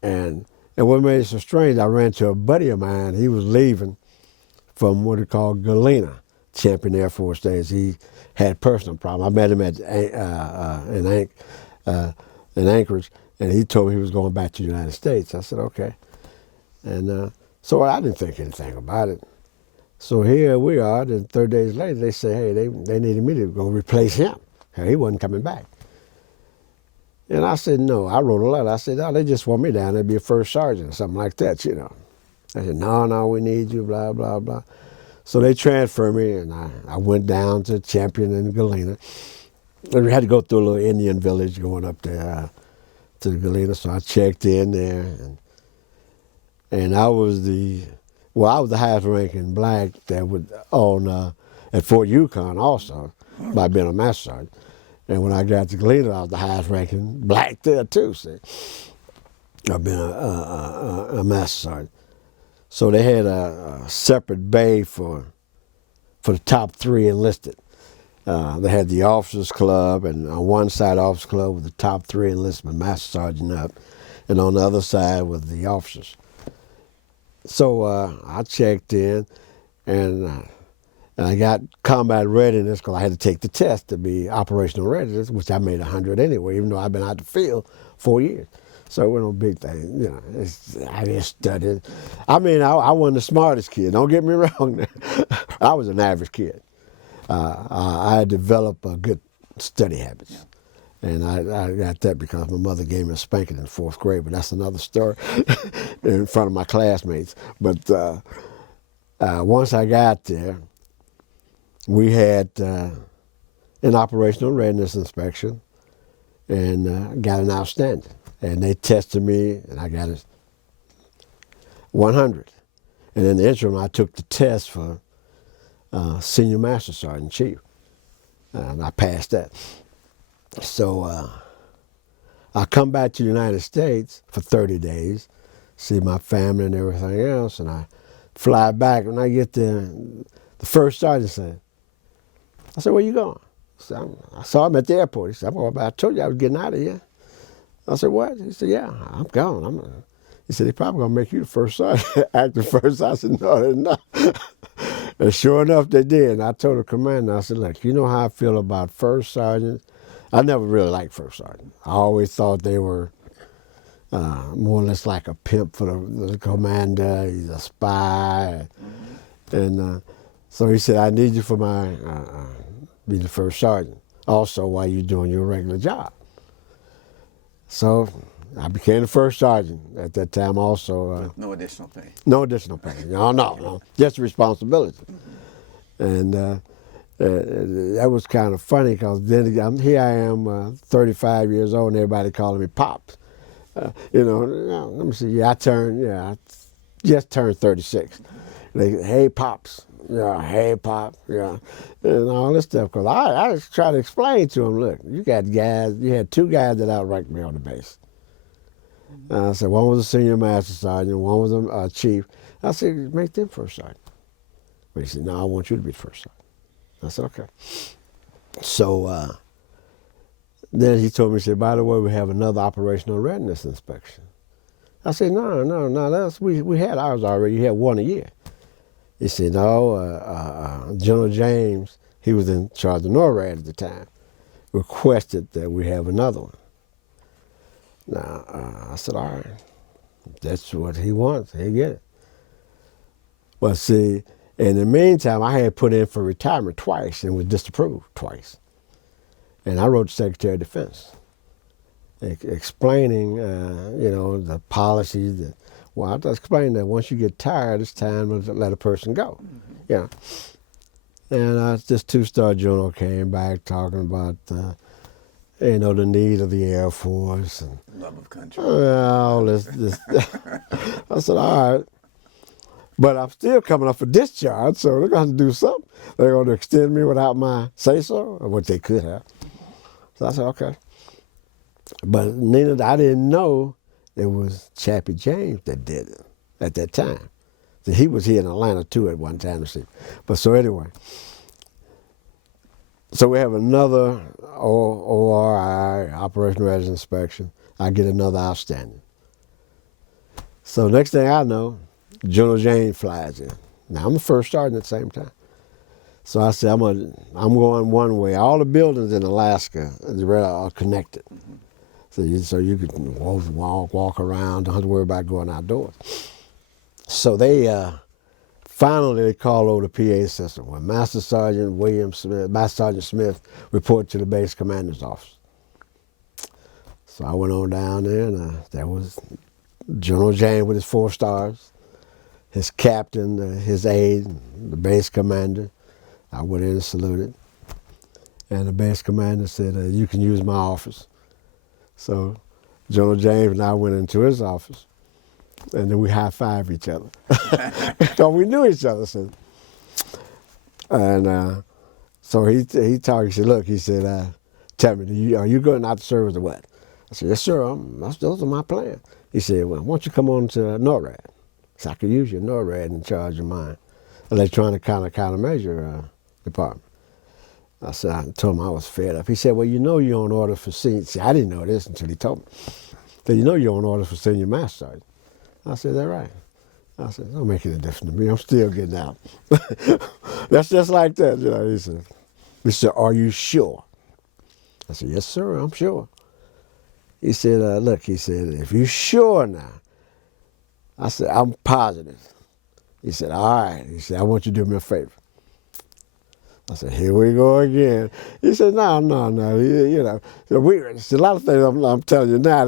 And what made it so strange, I ran to a buddy of mine. He was leaving from what he called Galena, Chappie Air Force Station. He had personal problems. I met him in Anchorage, and he told me he was going back to the United States. I said, okay. And so I didn't think anything about it. So here we are, then 30 days later, they say, hey, they needed me to go replace him. He wasn't coming back. And I said, no. I wrote a letter. I said, oh, they just want me down there to be a first sergeant or something like that, you know. I said, no, we need you, blah, blah, blah. So they transferred me, and I went down to Champion and Galena. And we had to go through a little Indian village going up there to the Galena. So I checked in there, and I was the highest ranking black that would at Fort Yukon also, by being a master sergeant. And when I got to Galena, I was the highest ranking black there too. See, I've been a master sergeant. So they had a separate bay for the top 3 enlisted. They had the officers club, and on one side officers club with the top 3 enlisted, master sergeant up, and on the other side was the officers. So I checked in, and I got combat readiness because I had to take the test to be operational readiness, which I made 100 anyway, even though I've been out the field 4 years. So it wasn't no big thing, you know. I just studied. I mean, I wasn't the smartest kid. Don't get me wrong. I was an average kid. I had developed good study habits. Yeah. And I got that because my mother gave me a spanking in 4th grade, but that's another story in front of my classmates. But once I got there, we had an operational readiness inspection and got an outstanding. And they tested me, and I got 100. And in the interim, I took the test for senior master sergeant chief, and I passed that. So I come back to the United States for 30 days, see my family and everything else, and I fly back. When I get there, the first sergeant said, I said, where you going? I saw him at the airport. He said, I told you I was getting out of here. I said, what? He said, yeah, I'm gone. He said, they're probably going to make you the first sergeant, acting first. I said, no, they're not. And sure enough, they did. And I told the commander, I said, look, you know how I feel about first sergeants? I never really liked first sergeant. I always thought they were more or less like a pimp for the commander. He's a spy. And so he said, I need you for be the first sergeant. Also, while you're doing your regular job. So I became the first sergeant at that time also. No additional pay? No additional pay. No. Just responsibility. And that was kind of funny because then here I am, 35 years old, and everybody calling me Pops. Let me see, I just turned 36. They, hey, Pops. Yeah, hey, Pop. Yeah, and all this stuff. Because I just try to explain to them, look, you had 2 guys that outranked me on the base. I said, one was a senior master sergeant, one was a chief. I said, make them first sergeant. But he said, no, I want you to be the first sergeant. I said, okay. So then he told me, he said, by the way, we have another operational readiness inspection. I said, no, we had ours already. You had 1 a year. He said, no, General James, he was in charge of NORAD at the time, requested that we have another one. Now, I said, all right, that's what he wants, he'll get it. But see, in the meantime, I had put in for retirement twice and was disapproved twice. And I wrote the Secretary of Defense explaining, the policies. I explained that once you get tired, it's time to let a person go. Mm-hmm. Yeah. And this 2-star general came back talking about, the need of the Air Force. And love of country. All this. I said, all right. But I'm still coming up for discharge, so they're going to do something. They're going to extend me without my say-so, or what they could have. So I said, okay. But Nina, I didn't know it was Chappie James that did it at that time. So he was here in Atlanta, too, at one time. But so anyway. So we have another ORI, Operational Readiness Inspection. I get another outstanding. So next thing I know, General James flies in. Now, I'm the first sergeant at the same time. So I said, I'm going one way. All the buildings in Alaska are connected. Mm-hmm. So you could walk around, don't have to worry about going outdoors. So finally they called over the PA system when Master Sergeant Smith reported to the base commander's office. So I went on down there, and there was General James with his 4 stars, his captain, his aide, the base commander. I went in and saluted, and the base commander said, "You can use my office." So General James and I went into his office, and then we high-fived each other. Because we knew each other. So. And so he talked, he said, "Look," he said, "tell me, are you going out to service or what?" I said, "Yes, sir, those are my plans." He said, "Well, why don't you come on to NORAD? So I could use your NORAD in charge of my electronic countermeasure department." I told him I was fed up. He said, "Well, you know you're on order for senior." See, I didn't know this until he told me. He said, "You know you're on order for senior master sergeant." I said, "That's right." I said, "Don't make any difference to me. I'm still getting out." That's just like that, you know. He said, "Are you sure?" I said, "Yes, sir, I'm sure." He said, "Look," he said, "if you're sure now." I said, "I'm positive." He said, "All right." He said, "I want you to do me a favor." I said, "Here we go again." He said, No. You know, there's a lot of things I'm telling you now.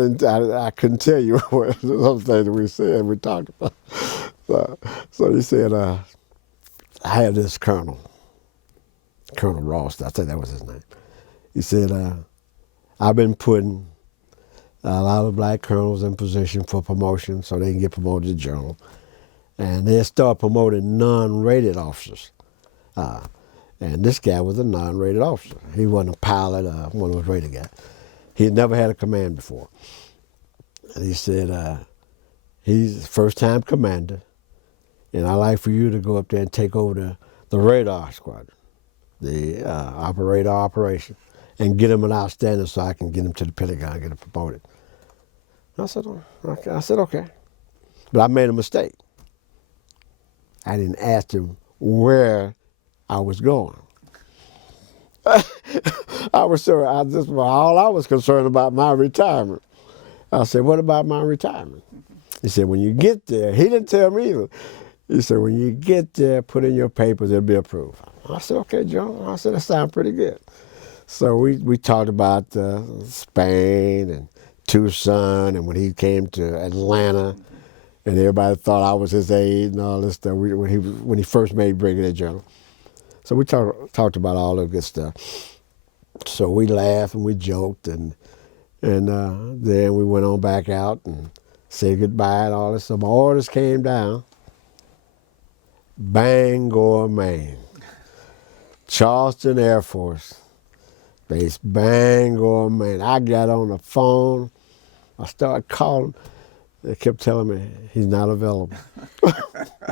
I couldn't tell you what the other things that we said, we talked about. So he said, "I have this Colonel Ross," I think that was his name. He said, "I've been putting a lot of black colonels in position for promotion so they can get promoted to general. And they start promoting non-rated officers. And this guy was a non-rated officer. He wasn't a pilot or one of those rated guys. He had never had a command before. And he said, he's the first-time commander, and I'd like for you to go up there and take over the radar squadron, the radar operation, and get him an outstanding so I can get him to the Pentagon and get him promoted." I said, "Okay." But I made a mistake. I didn't ask him where I was going. All I was concerned about my retirement. I said, "What about my retirement?" He said, "When you get there," he didn't tell me either. He said, "When you get there, put in your papers, it'll be approved." I said, "Okay, Joe." I said, "That sounds pretty good." So we talked about Spain and Tucson, and when he came to Atlanta, and everybody thought I was his aide and all this stuff. When he first made brigadier general, so we talked about all the good stuff. So we laughed and we joked, and then we went on back out and said goodbye and all this. So my orders came down. Bangor, Maine, Charleston Air Force Base, Bangor, Maine. I got on the phone. I started calling. They kept telling me he's not available.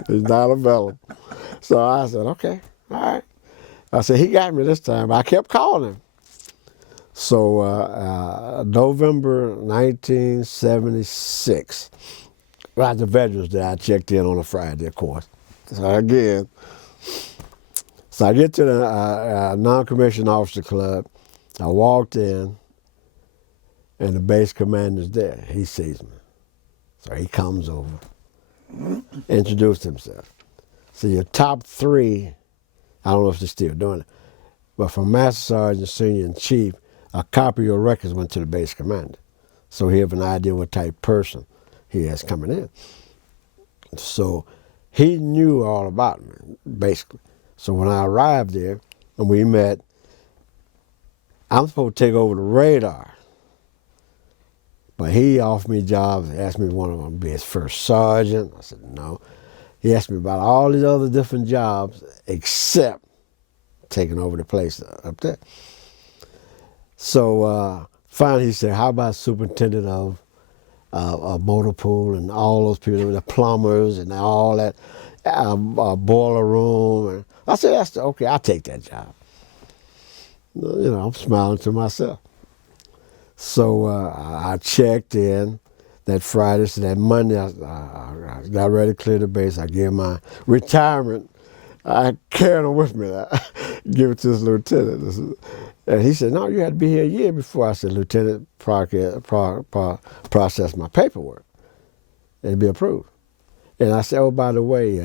He's not available. So I said, "Okay, all right." I said, "He got me this time." But I kept calling him. So November 1976, right, the Veterans Day, I checked in on a Friday, of course. So I get to the non-commissioned officer club. I walked in, and the base commander's there. He sees me. So he comes over, introduced himself. So your top 3, I don't know if they're still doing it, but from Master Sergeant, Senior, and Chief, a copy of your records went to the base commander. So he have an idea what type of person he has coming in. So he knew all about me, basically. So when I arrived there and we met, I'm supposed to take over the radar. But he offered me jobs, asked me if I wanted to be his first sergeant. I said, no. He asked me about all these other different jobs except taking over the place up there. So finally he said, "How about superintendent of a motor pool and all those people, the plumbers and all that, boiler room?" And I said, "Okay, I'll take that job." You know, I'm smiling to myself. So I checked in that Friday. So that Monday, I got ready to clear the base. I gave my retirement. I carried it with me. I give it to this lieutenant. And he said, no, you had to be here a year before. I said, Lieutenant, process my paperwork and be approved. And I said, oh, by the way,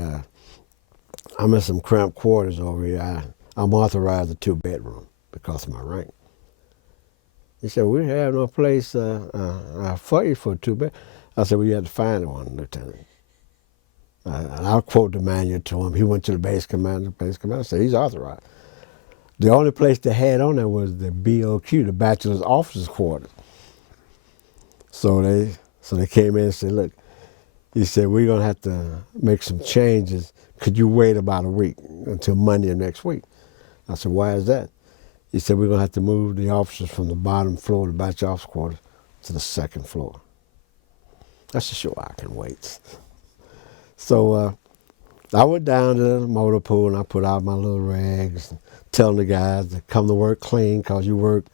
I'm in some cramped quarters over here. I'm authorized a 2-bedroom because of my rank. He said, we have no place for you for a 2-bed. I said, well, you had to find one, Lieutenant. And I'll quote the manual to him. He went to the base commander. The base commander said, he's authorized. The only place they had on there was the BOQ, the Bachelor's Officers' Quarters. So they came in and said, look, he said, we're going to have to make some changes. Could you wait about a week until Monday of next week? I said, why is that? He said, we're going to have to move the officers from the bottom floor of the Bachelor's Officers' Quarters to the 2nd floor. I said, sure, I can wait. So I went down to the motor pool and I put out my little rags, telling the guys to come to work clean because you work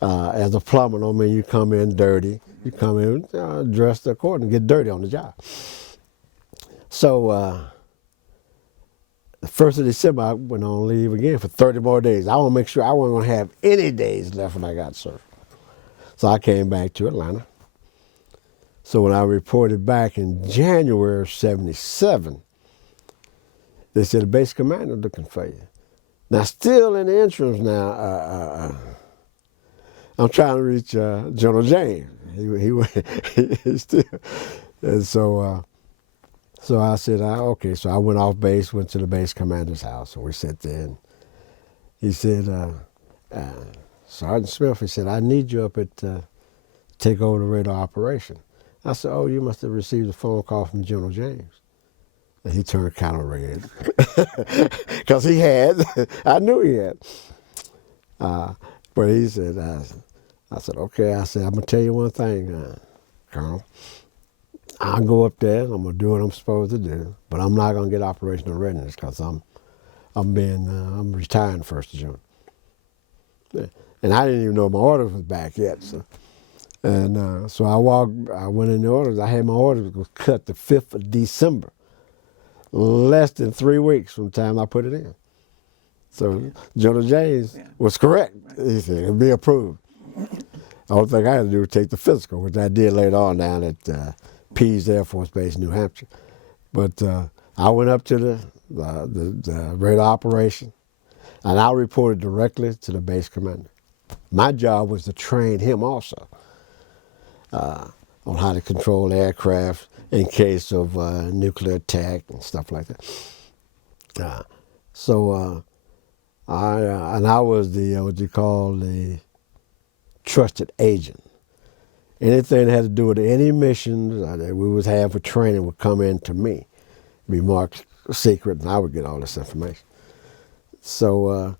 as a plumber. Don't mean you come in dirty. You come in dressed accordingly, get dirty on the job. So the 1st of December, I went on leave again for 30 more days. I want to make sure I wasn't going to have any days left when I got served. So I came back to Atlanta. So when I reported back in January of '77, they said the base commander looking for you. Now, still in the interims now, I'm trying to reach General James. He still, and so I said, okay. So I went off base, went to the base commander's house, and we sat there. And he said, Sergeant Smith, he said, I need you up at take over the radar operation. I said, oh, you must have received a phone call from General James. And he turned kind of red because he had. I knew he had. But he said, I said, okay. I said, I'm going to tell you one thing, Colonel. I'll go up there and I'm going to do what I'm supposed to do, but I'm not going to get operational readiness because I'm retiring 1st of June. And I didn't even know my orders was back yet. So I went in the orders. I had my orders was cut the 5th of December. Less than 3 weeks from the time I put it in. So General James was correct. He said it'll be approved. The only thing I had to do was take the physical, which I did later on down at Pease Air Force Base, New Hampshire. But I went up to the radar operation, and I reported directly to the base commander. My job was to train him also on how to control aircraft in case of nuclear attack and stuff like that. I was the what you call the trusted agent. Anything that had to do with any missions that we would have for training would come in to me, be marked secret, and I would get all this information. So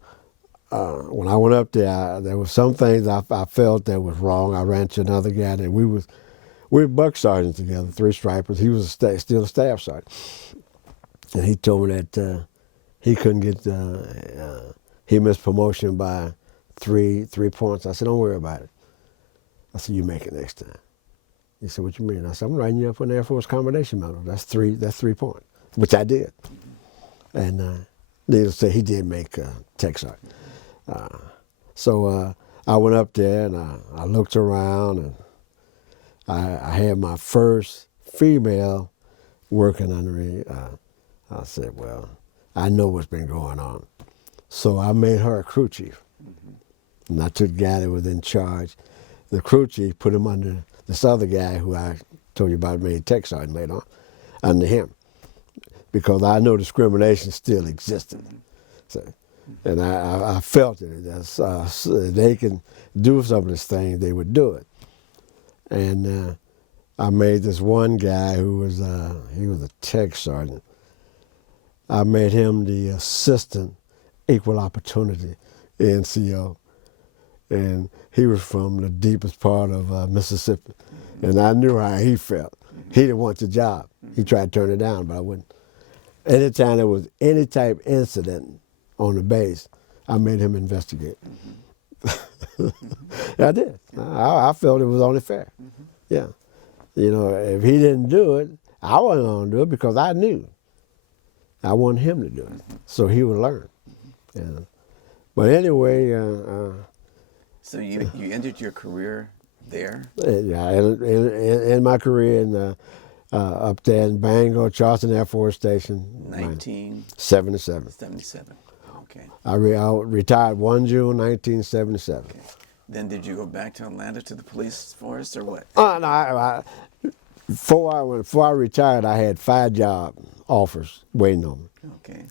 when I went up there, there were some things I felt that was wrong. I ran to another guy that we were buck sergeants together, 3 stripers. He was still a staff sergeant. And he told me that he couldn't get, he missed promotion by three points. I said, don't worry about it. I said, you make it next time. He said, what you mean? I said, I'm writing you up for an Air Force Commendation Medal. That's 3 points, which I did. And needless to say, he did make tech sergeant. So I went up there and I looked around and I had my first female working under me. I said, well, I know what's been going on. So I made her a crew chief. And I took the guy that was in charge. The crew chief put him under this other guy who I told you about, made tech sergeant later on, under him. Because I know discrimination still existed. So, and I felt it. They can do some of this thing, they would do it. And I made this one guy who was, he was a tech sergeant. I made him the assistant equal opportunity NCO. And he was from the deepest part of Mississippi. And I knew how he felt. He didn't want the job. He tried to turn it down, but I wouldn't. Anytime there was any type of incident on the base, I made him investigate. I did. I felt it was only fair. Yeah. You know, if he didn't do it, I wasn't going to do it because I knew. I wanted him to do it, so he would learn. But anyway, So you ended your career there? yeah, in my career up there in Bangor, Charleston Air Force Station, 1977. 77. Okay. I retired 1 June 1977. Okay. Then did you go back to Atlanta to the police force or what? No, before I retired, I had 5 job offers waiting on me. Okay.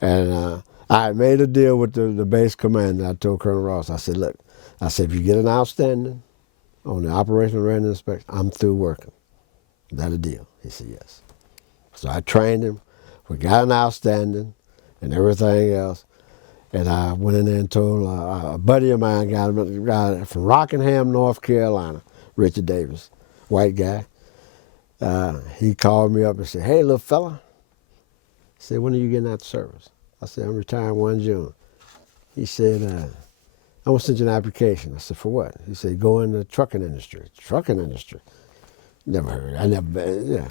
And I made a deal with the base commander. I told Colonel Ross, I said, look, if you get an outstanding on the operational readiness inspection, I'm through working. Is that a deal? He said, yes. So I trained him. We got an outstanding and everything else. And I went in there and told a buddy of mine, a guy from Rockingham, North Carolina, Richard Davis, white guy. He called me up and said, hey, little fella. He said, when are you getting out of service? I said, I'm retiring 1 June. He said, I want to send you an application. I said, for what? He said, go in the trucking industry. Trucking industry? Never heard. I never been, yeah.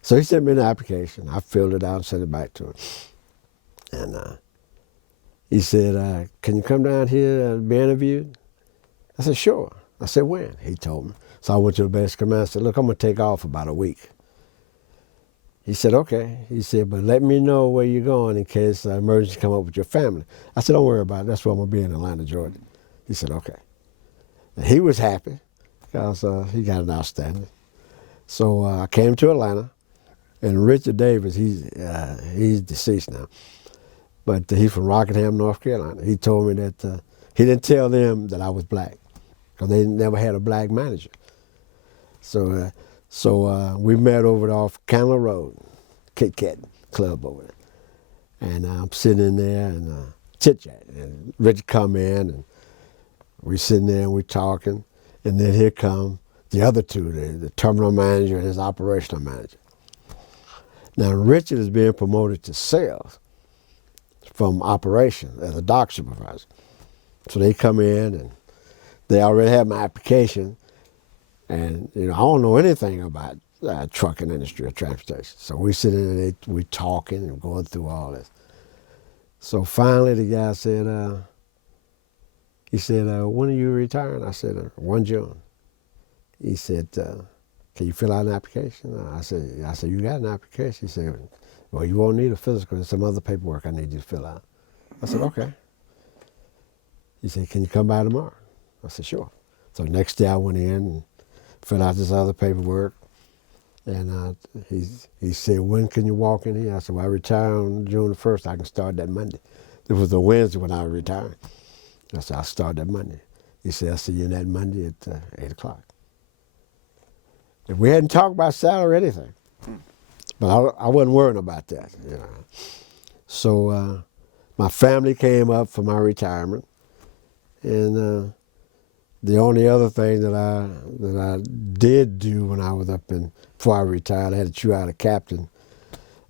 So he sent me an application. I filled it out and sent it back to him. And he said, can you come down here and be interviewed? I said, sure. I said, when? He told me. So I went to the base command and said, look, I'm going to take off about a week. He said, okay. He said, but let me know where you're going in case an emergency come up with your family. I said, don't worry about it. That's where I'm going to be in Atlanta, Georgia. He said, okay. And he was happy because he got an outstanding. So I came to Atlanta, and Richard Davis, he's deceased now, but he's from Rockingham, North Carolina. He told me that he didn't tell them that I was black because they never had a black manager. So we met over there off Candler Road, Kit Kat Club over there. And I'm sitting in there and chit-chat. And Richard come in and we sitting there and we talking. And then here come the other two, the terminal manager and his operational manager. Now Richard is being promoted to sales from operation as a dock supervisor. So they come in and they already have my application. And, I don't know anything about trucking industry or transportation. So we sit in and we talking and going through all this. So finally the guy said, when are you retiring? I said, 1 June. He said, can you fill out an application? I said, you got an application? He said, well, you won't need a physical. There's some other paperwork I need you to fill out. I said, okay. He said, can you come by tomorrow? I said, sure. So next day I went in and filled out this other paperwork. And he said, when can you walk in here? I said, well, I retire on June the 1st. I can start that Monday. It was a Wednesday when I retired. I said, I'll start that Monday. He said, I'll see you that Monday at 8 o'clock. And we hadn't talked about salary or anything. But I wasn't worrying about that. So my family came up for my retirement. And the only other thing that I did do when I was before I retired, I had to chew out a captain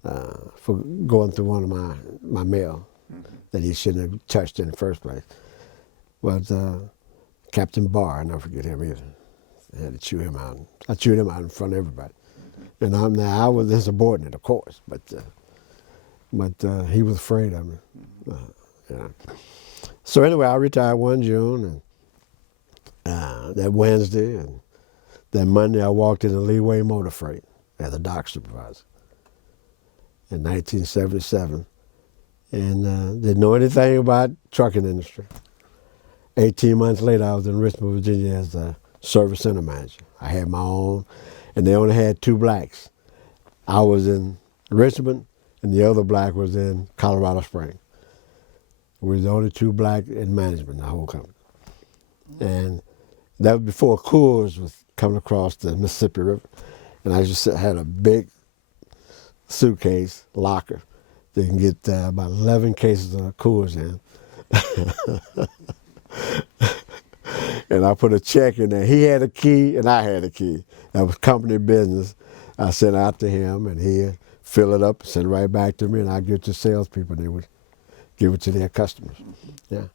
for going through one of my mail that he shouldn't have touched in the first place. But Captain Barr, I never forget him either. I had to chew him out. I chewed him out in front of everybody. And I was his subordinate, of course, but he was afraid of me. So anyway, I retired 1 June, and that Wednesday, and that Monday I walked into Leeway Motor Freight as a dock supervisor in 1977, and didn't know anything about trucking industry. 18 months later, I was in Richmond, Virginia as a service center manager. I had my own, and they only had 2 blacks. I was in Richmond, and the other black was in Colorado Springs. We were the only 2 black in management in the whole company. And that was before Coors was coming across the Mississippi River. And I just had a big suitcase, locker, that can get about 11 cases of Coors in. And I put a check in there. He had a key and I had a key. That was company business. I sent out to him and he'd fill it up, send it right back to me, and I'd give it to salespeople and they would give it to their customers. Yeah.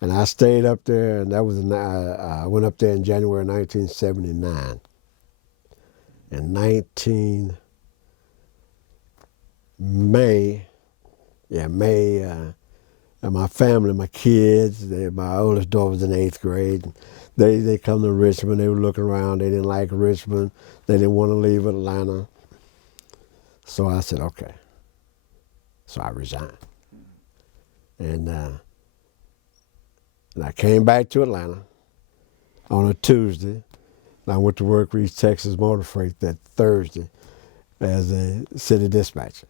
And I stayed up there, and that was I went up there in January 1979. In May And my family, my kids, my oldest daughter was in 8th grade. They come to Richmond. They were looking around. They didn't like Richmond. They didn't want to leave Atlanta. So I said, okay. So I resigned. And I came back to Atlanta on a Tuesday. And I went to work for East Texas Motor Freight that Thursday as a city dispatcher.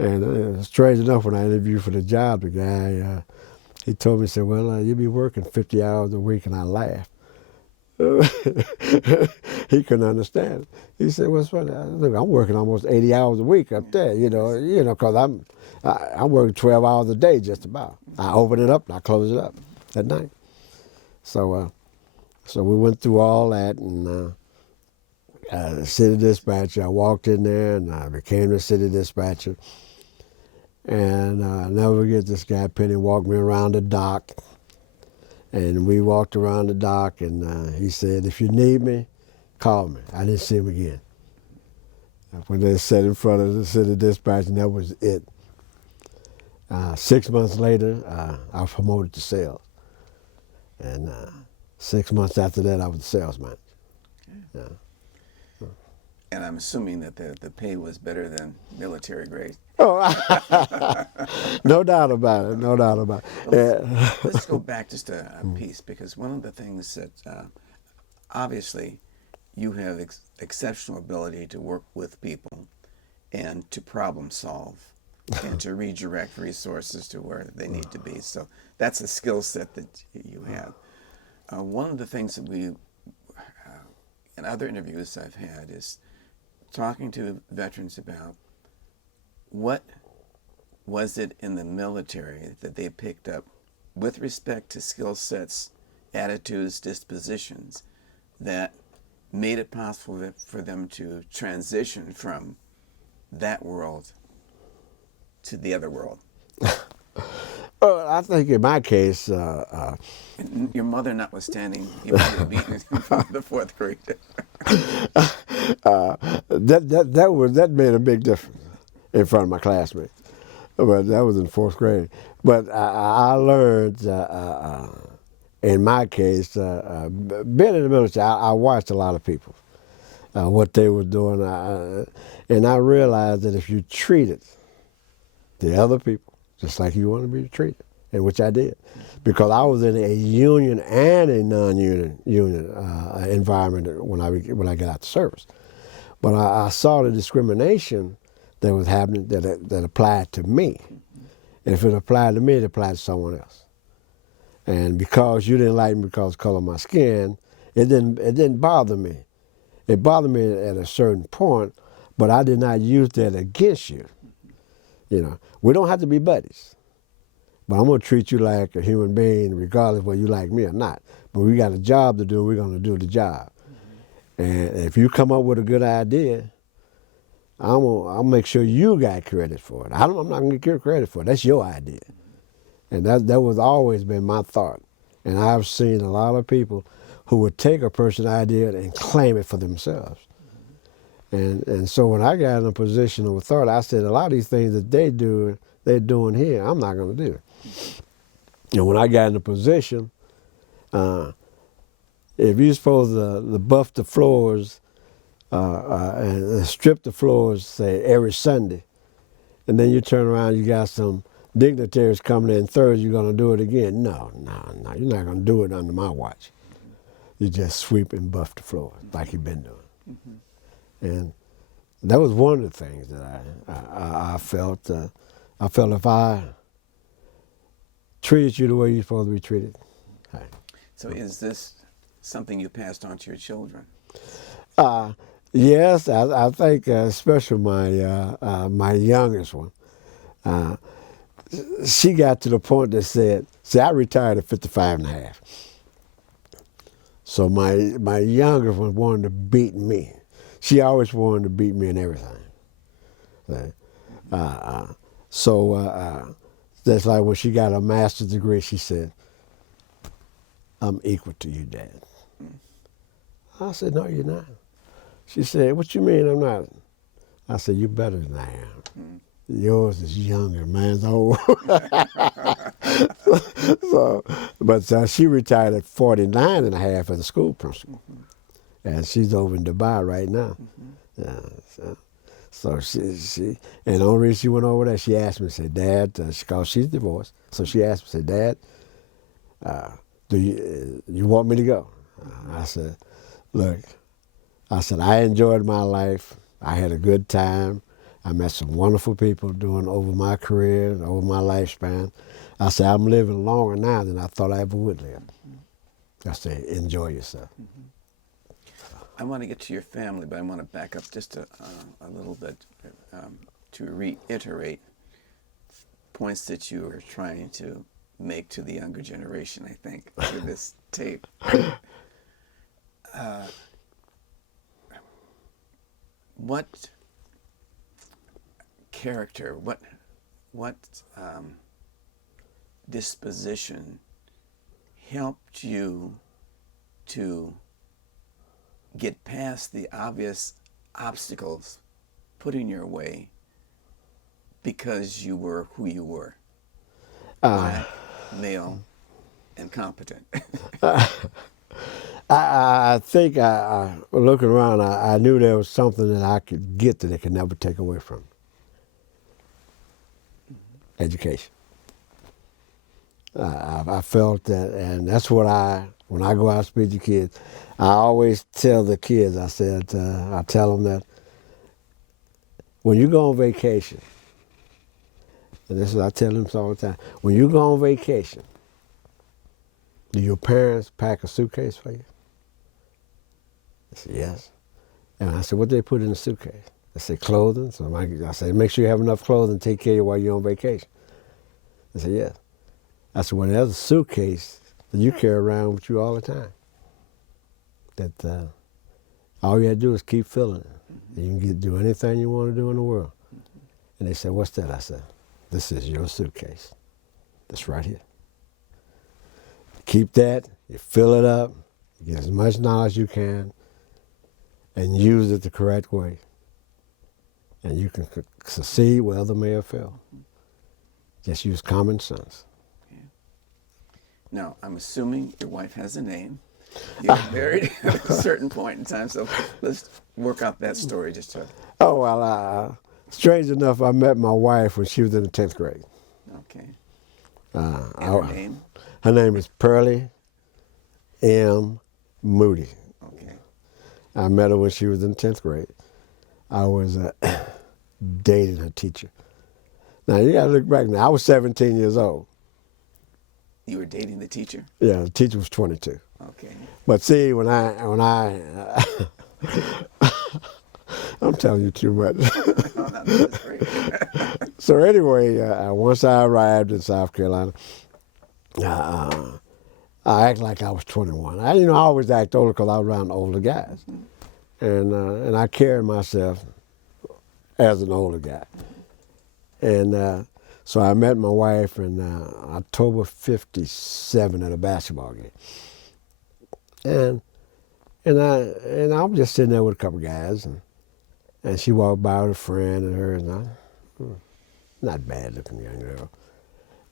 And strange enough, when I interviewed for the job, the guy, he told me, he said, well, you'll be working 50 hours a week, and I laughed. He couldn't understand it. He said, "What's funny? Look, I'm working almost 80 hours a week up there, because I'm working 12 hours a day just about. I open it up and I close it up at night." So we went through all that, and city dispatcher. I walked in there and I became the city dispatcher. And I'll never forget, this guy Penny walked me around the dock. And we walked around the dock, and he said, "If you need me, call me." I didn't see him again. When they sat in front of the city dispatch, and that was it. 6 months later, I was promoted to sales. And 6 months after that, I was the sales manager. Okay. Yeah. And I'm assuming that the pay was better than military grade. Oh, no doubt about it. No doubt about it. Well, let's go back just a piece, because one of the things that obviously you have exceptional ability to work with people and to problem solve and to redirect resources to where they need to be. So that's a skill set that you have. One of the things that we, in other interviews I've had, is talking to veterans about what was it in the military that they picked up with respect to skill sets, attitudes, dispositions that made it possible for them to transition from that world to the other world. Well, I think in my case, And your mother notwithstanding, you were beaten in front of the 4th grade. that made a big difference in front of my classmates. But that was in 4th grade. But I learned, in my case, being in the military, I watched a lot of people, what they were doing. And I realized that if you treated the other people just like you want to be treated, and which I did, because I was in a union and a non-union environment when I got out of service. But I saw the discrimination that was happening that applied to me. And if it applied to me, it applied to someone else. And because you didn't like me because of the color of my skin, it didn't bother me. It bothered me at a certain point, but I did not use that against you. We don't have to be buddies, but I'm going to treat you like a human being regardless of whether you like me or not. But we got a job to do, we're going to do the job. And if you come up with a good idea, I'll make sure you got credit for it. I'm not going to get credit for it. That's your idea. And that was always been my thought. And I've seen a lot of people who would take a person's idea and claim it for themselves. And so when I got in a position of authority, I said, a lot of these things that they're doing here, I'm not going to do. And when I got in a position, if you're supposed to buff the floors and strip the floors, say, every Sunday, and then you turn around, you got some dignitaries coming in Thursday, you're going to do it again. No, you're not going to do it under my watch. You just sweep and buff the floor like you've been doing. Mm-hmm. And that was one of the things that I felt. I felt if I treated you the way you're supposed to be treated. Right. So is this something you passed on to your children? Yes, I think especially my youngest one. She got to the point that said, see, I retired at 55 and a half. So my younger one wanted to beat me. She always wanted to beat me in everything. Right? So that's like when she got a master's degree, she said, "I'm equal to you, Dad." I said, "No, you're not." She said, "What you mean I'm not?" I said, "You're better than I am." yours is younger, mine's old. So, but she retired at 49 and a half as a school principal. And she's over in Dubai right now. Yeah, so she and the only reason she went over there, she asked me, said, Dad, because she's divorced, so she asked me, said, Dad, do you want me to go? I said, look, I enjoyed my life. I had a good time. I met some wonderful people over my career, over my lifespan. I said, I'm living longer now than I thought I ever would live. I said, enjoy yourself. I want to get to your family, but I want to back up just a little bit to reiterate points that you were trying to make to the younger generation, I think, through this tape. What character, what disposition helped you to get past the obvious obstacles put in your way because you were who you were? Black, male, and competent. I think looking around, I knew there was something that I could get that they could never take away from me. Education. I felt that, and that's what when I go out and speak to kids, I always tell the kids, I tell them that when you go on vacation, and this is, I tell them this all the time, when you go on vacation, do your parents pack a suitcase for you? They said, yes. And I said, what they put in the suitcase? They said, clothing. So I said, make sure you have enough clothing to take care of you while you're on vacation. They said, yes. I said, well, there's a suitcase that you carry around with you all the time. That all you have to do is keep filling it. And you can do anything you want to do in the world. And they said, what's that? I said, this is your suitcase. That's right here. Keep that, you fill it up, you get as much knowledge as you can, and use it the correct way. And you can succeed where others may have failed. Just use common sense. Okay. Now, I'm assuming your wife has a name. You were married at a certain point in time, so let's work out that story just to... Oh, well, strange enough, I met my wife when she was in the 10th grade. Okay. And her name? Her name is Pearlie M. Moody. Okay. I met her when she was in 10th grade. I was dating her teacher. Now, you got to look back now. I was 17 years old. You were dating the teacher? Yeah, the teacher was 22. Okay. But see, when I I'm telling you too much. Oh, no, this is great. So anyway, once I arrived in South Carolina, I acted like I was 21. I always act older because I was around older guys, and I carried myself as an older guy. And so I met my wife in October '57 at a basketball game, and I was just sitting there with a couple guys, and she walked by with a friend and her, and not bad looking young girl,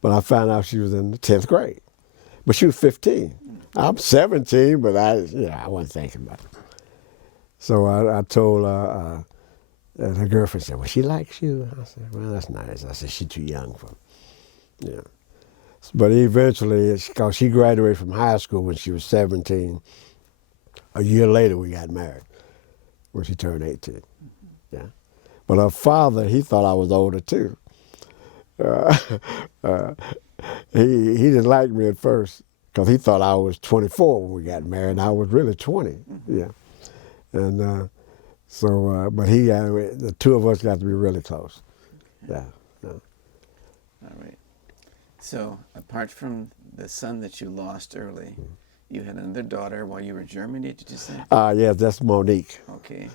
but I found out she was in the 10th grade. But she was 15. I'm 17, but I wasn't thinking about it. So I told her, and her girlfriend said, well, she likes you. I said, well, that's nice. I said, she's too young for me. Yeah. But eventually, because she graduated from high school when she was 17, a year later we got married when she turned 18. Yeah. But her father, he thought I was older too. He didn't like me at first because he thought I was 24 when we got married, and I was really 20. Yeah, and but the two of us got to be really close. Yeah. All right. So apart from the son that you lost early, you had another daughter while you were in Germany. Did you say? Yes, that's Monique. Okay.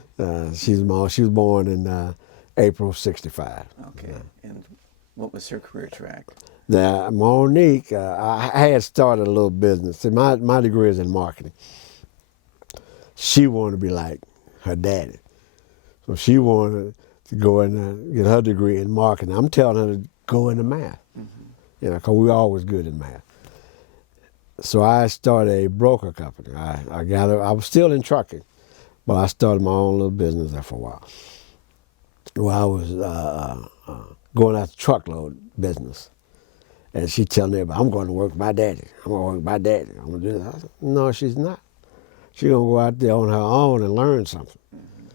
She was born in April '65. Okay. Yeah. And what was her career track? Now, Monique, I had started a little business. See, my degree is in marketing. She wanted to be like her daddy. So she wanted to go and get her degree in marketing. I'm telling her to go into math, because we were always good in math. So I started a broker company. I was still in trucking, but I started my own little business there for a while. Well, I was going out the truckload business. And she telling everybody, I'm going to work with my daddy. I'm going to work with my daddy. I'm going to do this. I said, no, she's not. She's going to go out there on her own and learn something.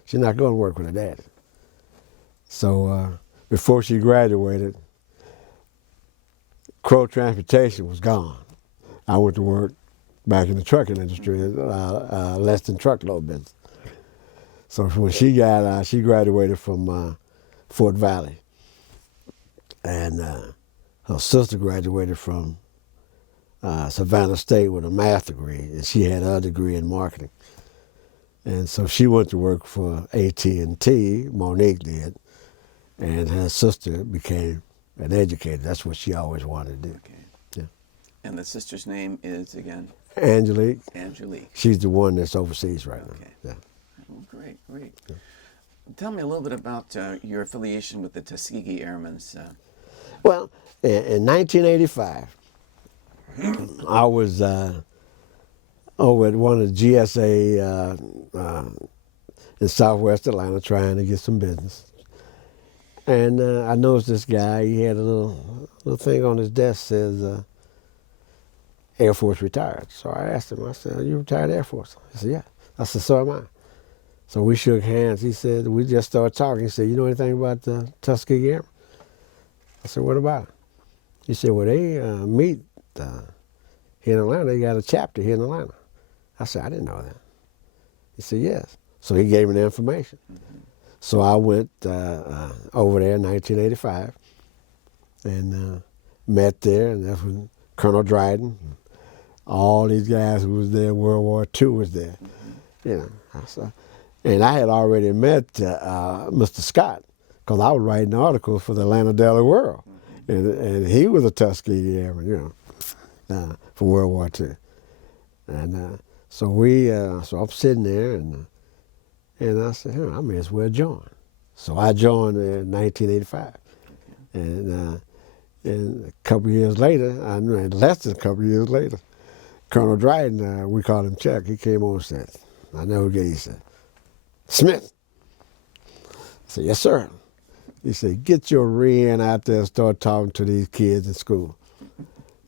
She's not going to work with her daddy. So before she graduated, Crow Transportation was gone. I went to work back in the trucking industry, less than truckload business. So when she got out, she graduated from Fort Valley. And her sister graduated from Savannah State with a math degree, and she had her degree in marketing. And so she went to work for AT&T, Monique did, and her sister became an educator. That's what she always wanted to do. Okay. Yeah. And the sister's name is, again? Angelique. Angelique. She's the one that's overseas right now. Yeah. Oh, great, great. Yeah. Tell me a little bit about your affiliation with the Tuskegee Airmen. Well, in 1985, I was over at one of the GSA in Southwest Atlanta trying to get some business. And I noticed this guy, he had a little thing on his desk says, Air Force retired. So I asked him, I said, are you retired Air Force? He said, yeah. I said, so am I. So we shook hands. He said, we just started talking. He said, you know anything about the Tuskegee Airmen? I said, what about it? He said, well, they meet here in Atlanta. They got a chapter here in Atlanta. I said, I didn't know that. He said, yes. So he gave me the information. So I went over there in 1985 and met there, and that's when Colonel Dryden, all these guys who was there in World War II was there. And I had already met Mr. Scott, because I was writing articles for the Atlanta Daily World. And he was a Tuskegee Airman, for World War II. And so I'm sitting there, and I said, I may as well join. So I joined in 1985. And a couple of years later, less than a couple of years later, Colonel Dryden, we called him Chuck, he came on and said, I know who he said, Smith. I said, yes, sir. He said, get your rear end out there and start talking to these kids at school.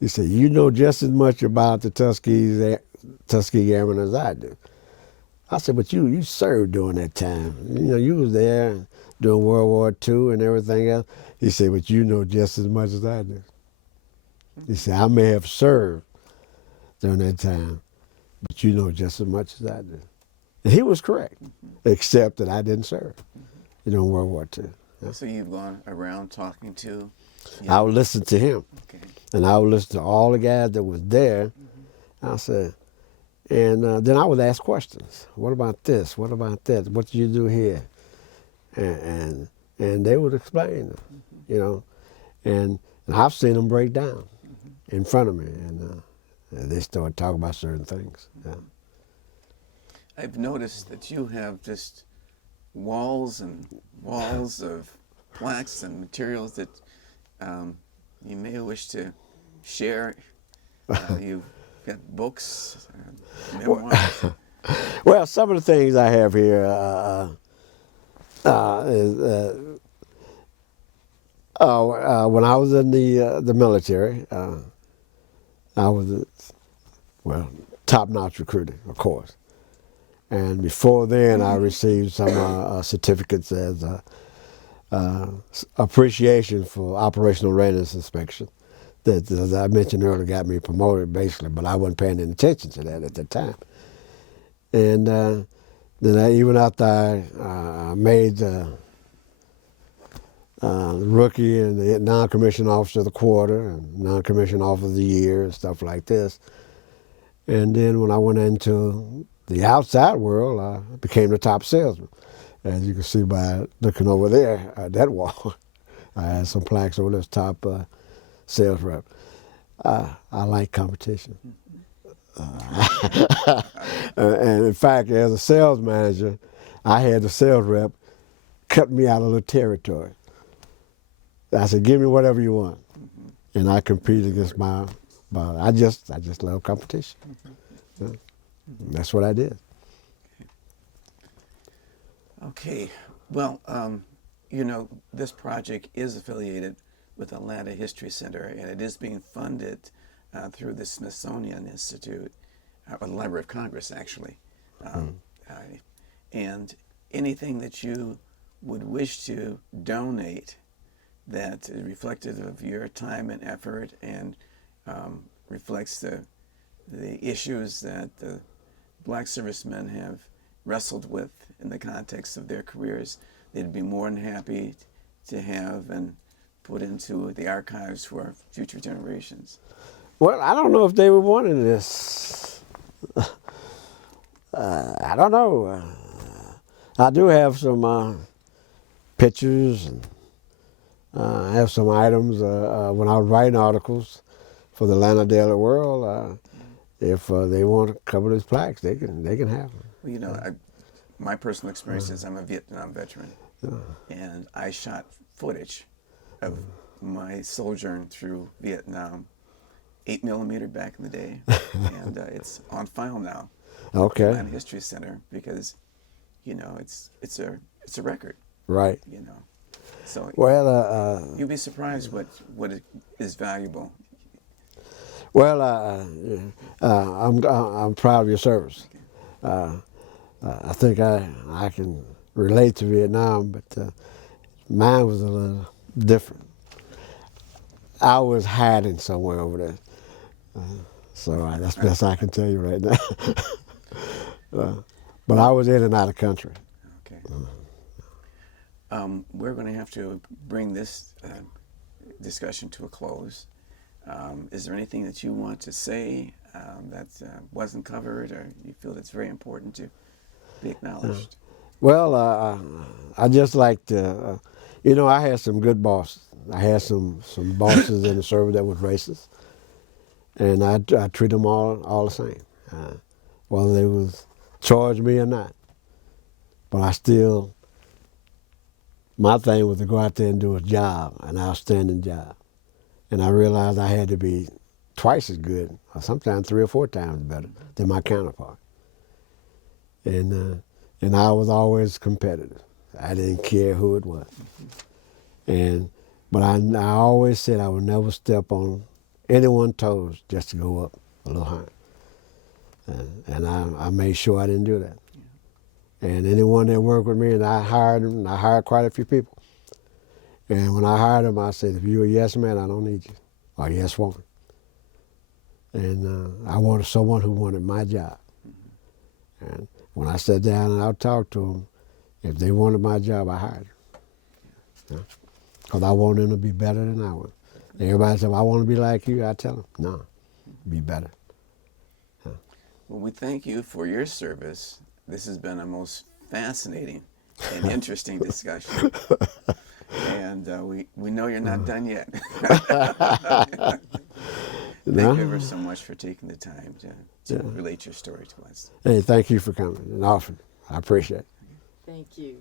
He said, you know just as much about the Tuskegee Airmen as I do. I said, but you served during that time. You was there during World War II and everything else. He said, but you know just as much as I do. He said, I may have served during that time, but you know just as much as I do. And he was correct, except that I didn't serve during World War II. Yeah. So you've gone around talking to? I would listen to him. Okay. And I would listen to all the guys that was there. I said, and then I would ask questions. What about this? What about that? What did you do here? And they would explain, And I've seen them break down in front of me, and they started talking about certain things. Yeah. I've noticed that you have just walls and walls of plaques and materials that you may wish to share. You've got books, memoirs. Well, some of the things I have here is when I was in the military, I was top-notch recruiter, of course. And before then, I received some certificates as appreciation for operational readiness inspection. That, as I mentioned earlier, got me promoted basically, but I wasn't paying any attention to that at the time. And then even after I made the rookie and the non-commissioned officer of the quarter and non-commissioned officer of the year and stuff like this. And then when I went into the outside world, I became the top salesman. As you can see by looking over there at that wall, I had some plaques over this top sales rep. I like competition. And in fact, as a sales manager, I had the sales rep cut me out of the territory. I said, give me whatever you want. And I compete against my I just love competition. Yeah. That's what I did. Okay. Well, you know, this project is affiliated with Atlanta History Center, and it is being funded through the Smithsonian Institute, or the Library of Congress, actually. And anything that you would wish to donate that is reflective of your time and effort and reflects the issues that the black servicemen have wrestled with in the context of their careers, they'd be more than happy to have and put into the archives for future generations. Well, I don't know if they were wanting this. I don't know. I do have some pictures, and I have some items when I was writing articles for the Atlanta Daily World. If they want a couple of these plaques, they can have them. Well, you know, my personal experience is I'm a Vietnam veteran, and I shot footage of my sojourn through Vietnam, 8mm back in the day, and it's on file now. Okay. At the Atlanta History Center, because, you know, it's a record. Right. You know, so well, you'd be surprised what is valuable. Well, I'm proud of your service. I think I can relate to Vietnam, but mine was a little different. I was hiding somewhere over there, so that's the best I can tell you right now. But I was in and out of country. Okay. We're going to have to bring this discussion to a close. Is there anything that you want to say that wasn't covered, or you feel that's very important to be acknowledged? Well, I just like to, you know, I had some good bosses. I had some bosses in the service that was racist, and I treat them all the same, whether they was charge me or not. But I still, my thing was to go out there and do a job, an outstanding job. And I realized I had to be twice as good, or sometimes 3 or 4 times better than my counterpart. And I was always competitive. I didn't care who it was. But I always said I would never step on anyone's toes just to go up a little higher. And I made sure I didn't do that. And anyone that worked with me, and I hired them, and I hired quite a few people. And when I hired them, I said, if you're a yes man, I don't need you, or a yes woman. And I wanted someone who wanted my job. And when I sat down and I talked to them, if they wanted my job, I hired them. Because I wanted them to be better than I was. Everybody said, well, I want to be like you. I tell them, no, be better. Well, we thank you for your service. This has been a most fascinating and interesting discussion. And we know you're not done yet. Thank you ever so much for taking the time to relate your story to us. Hey, thank you for coming and offering. I appreciate it. Thank you.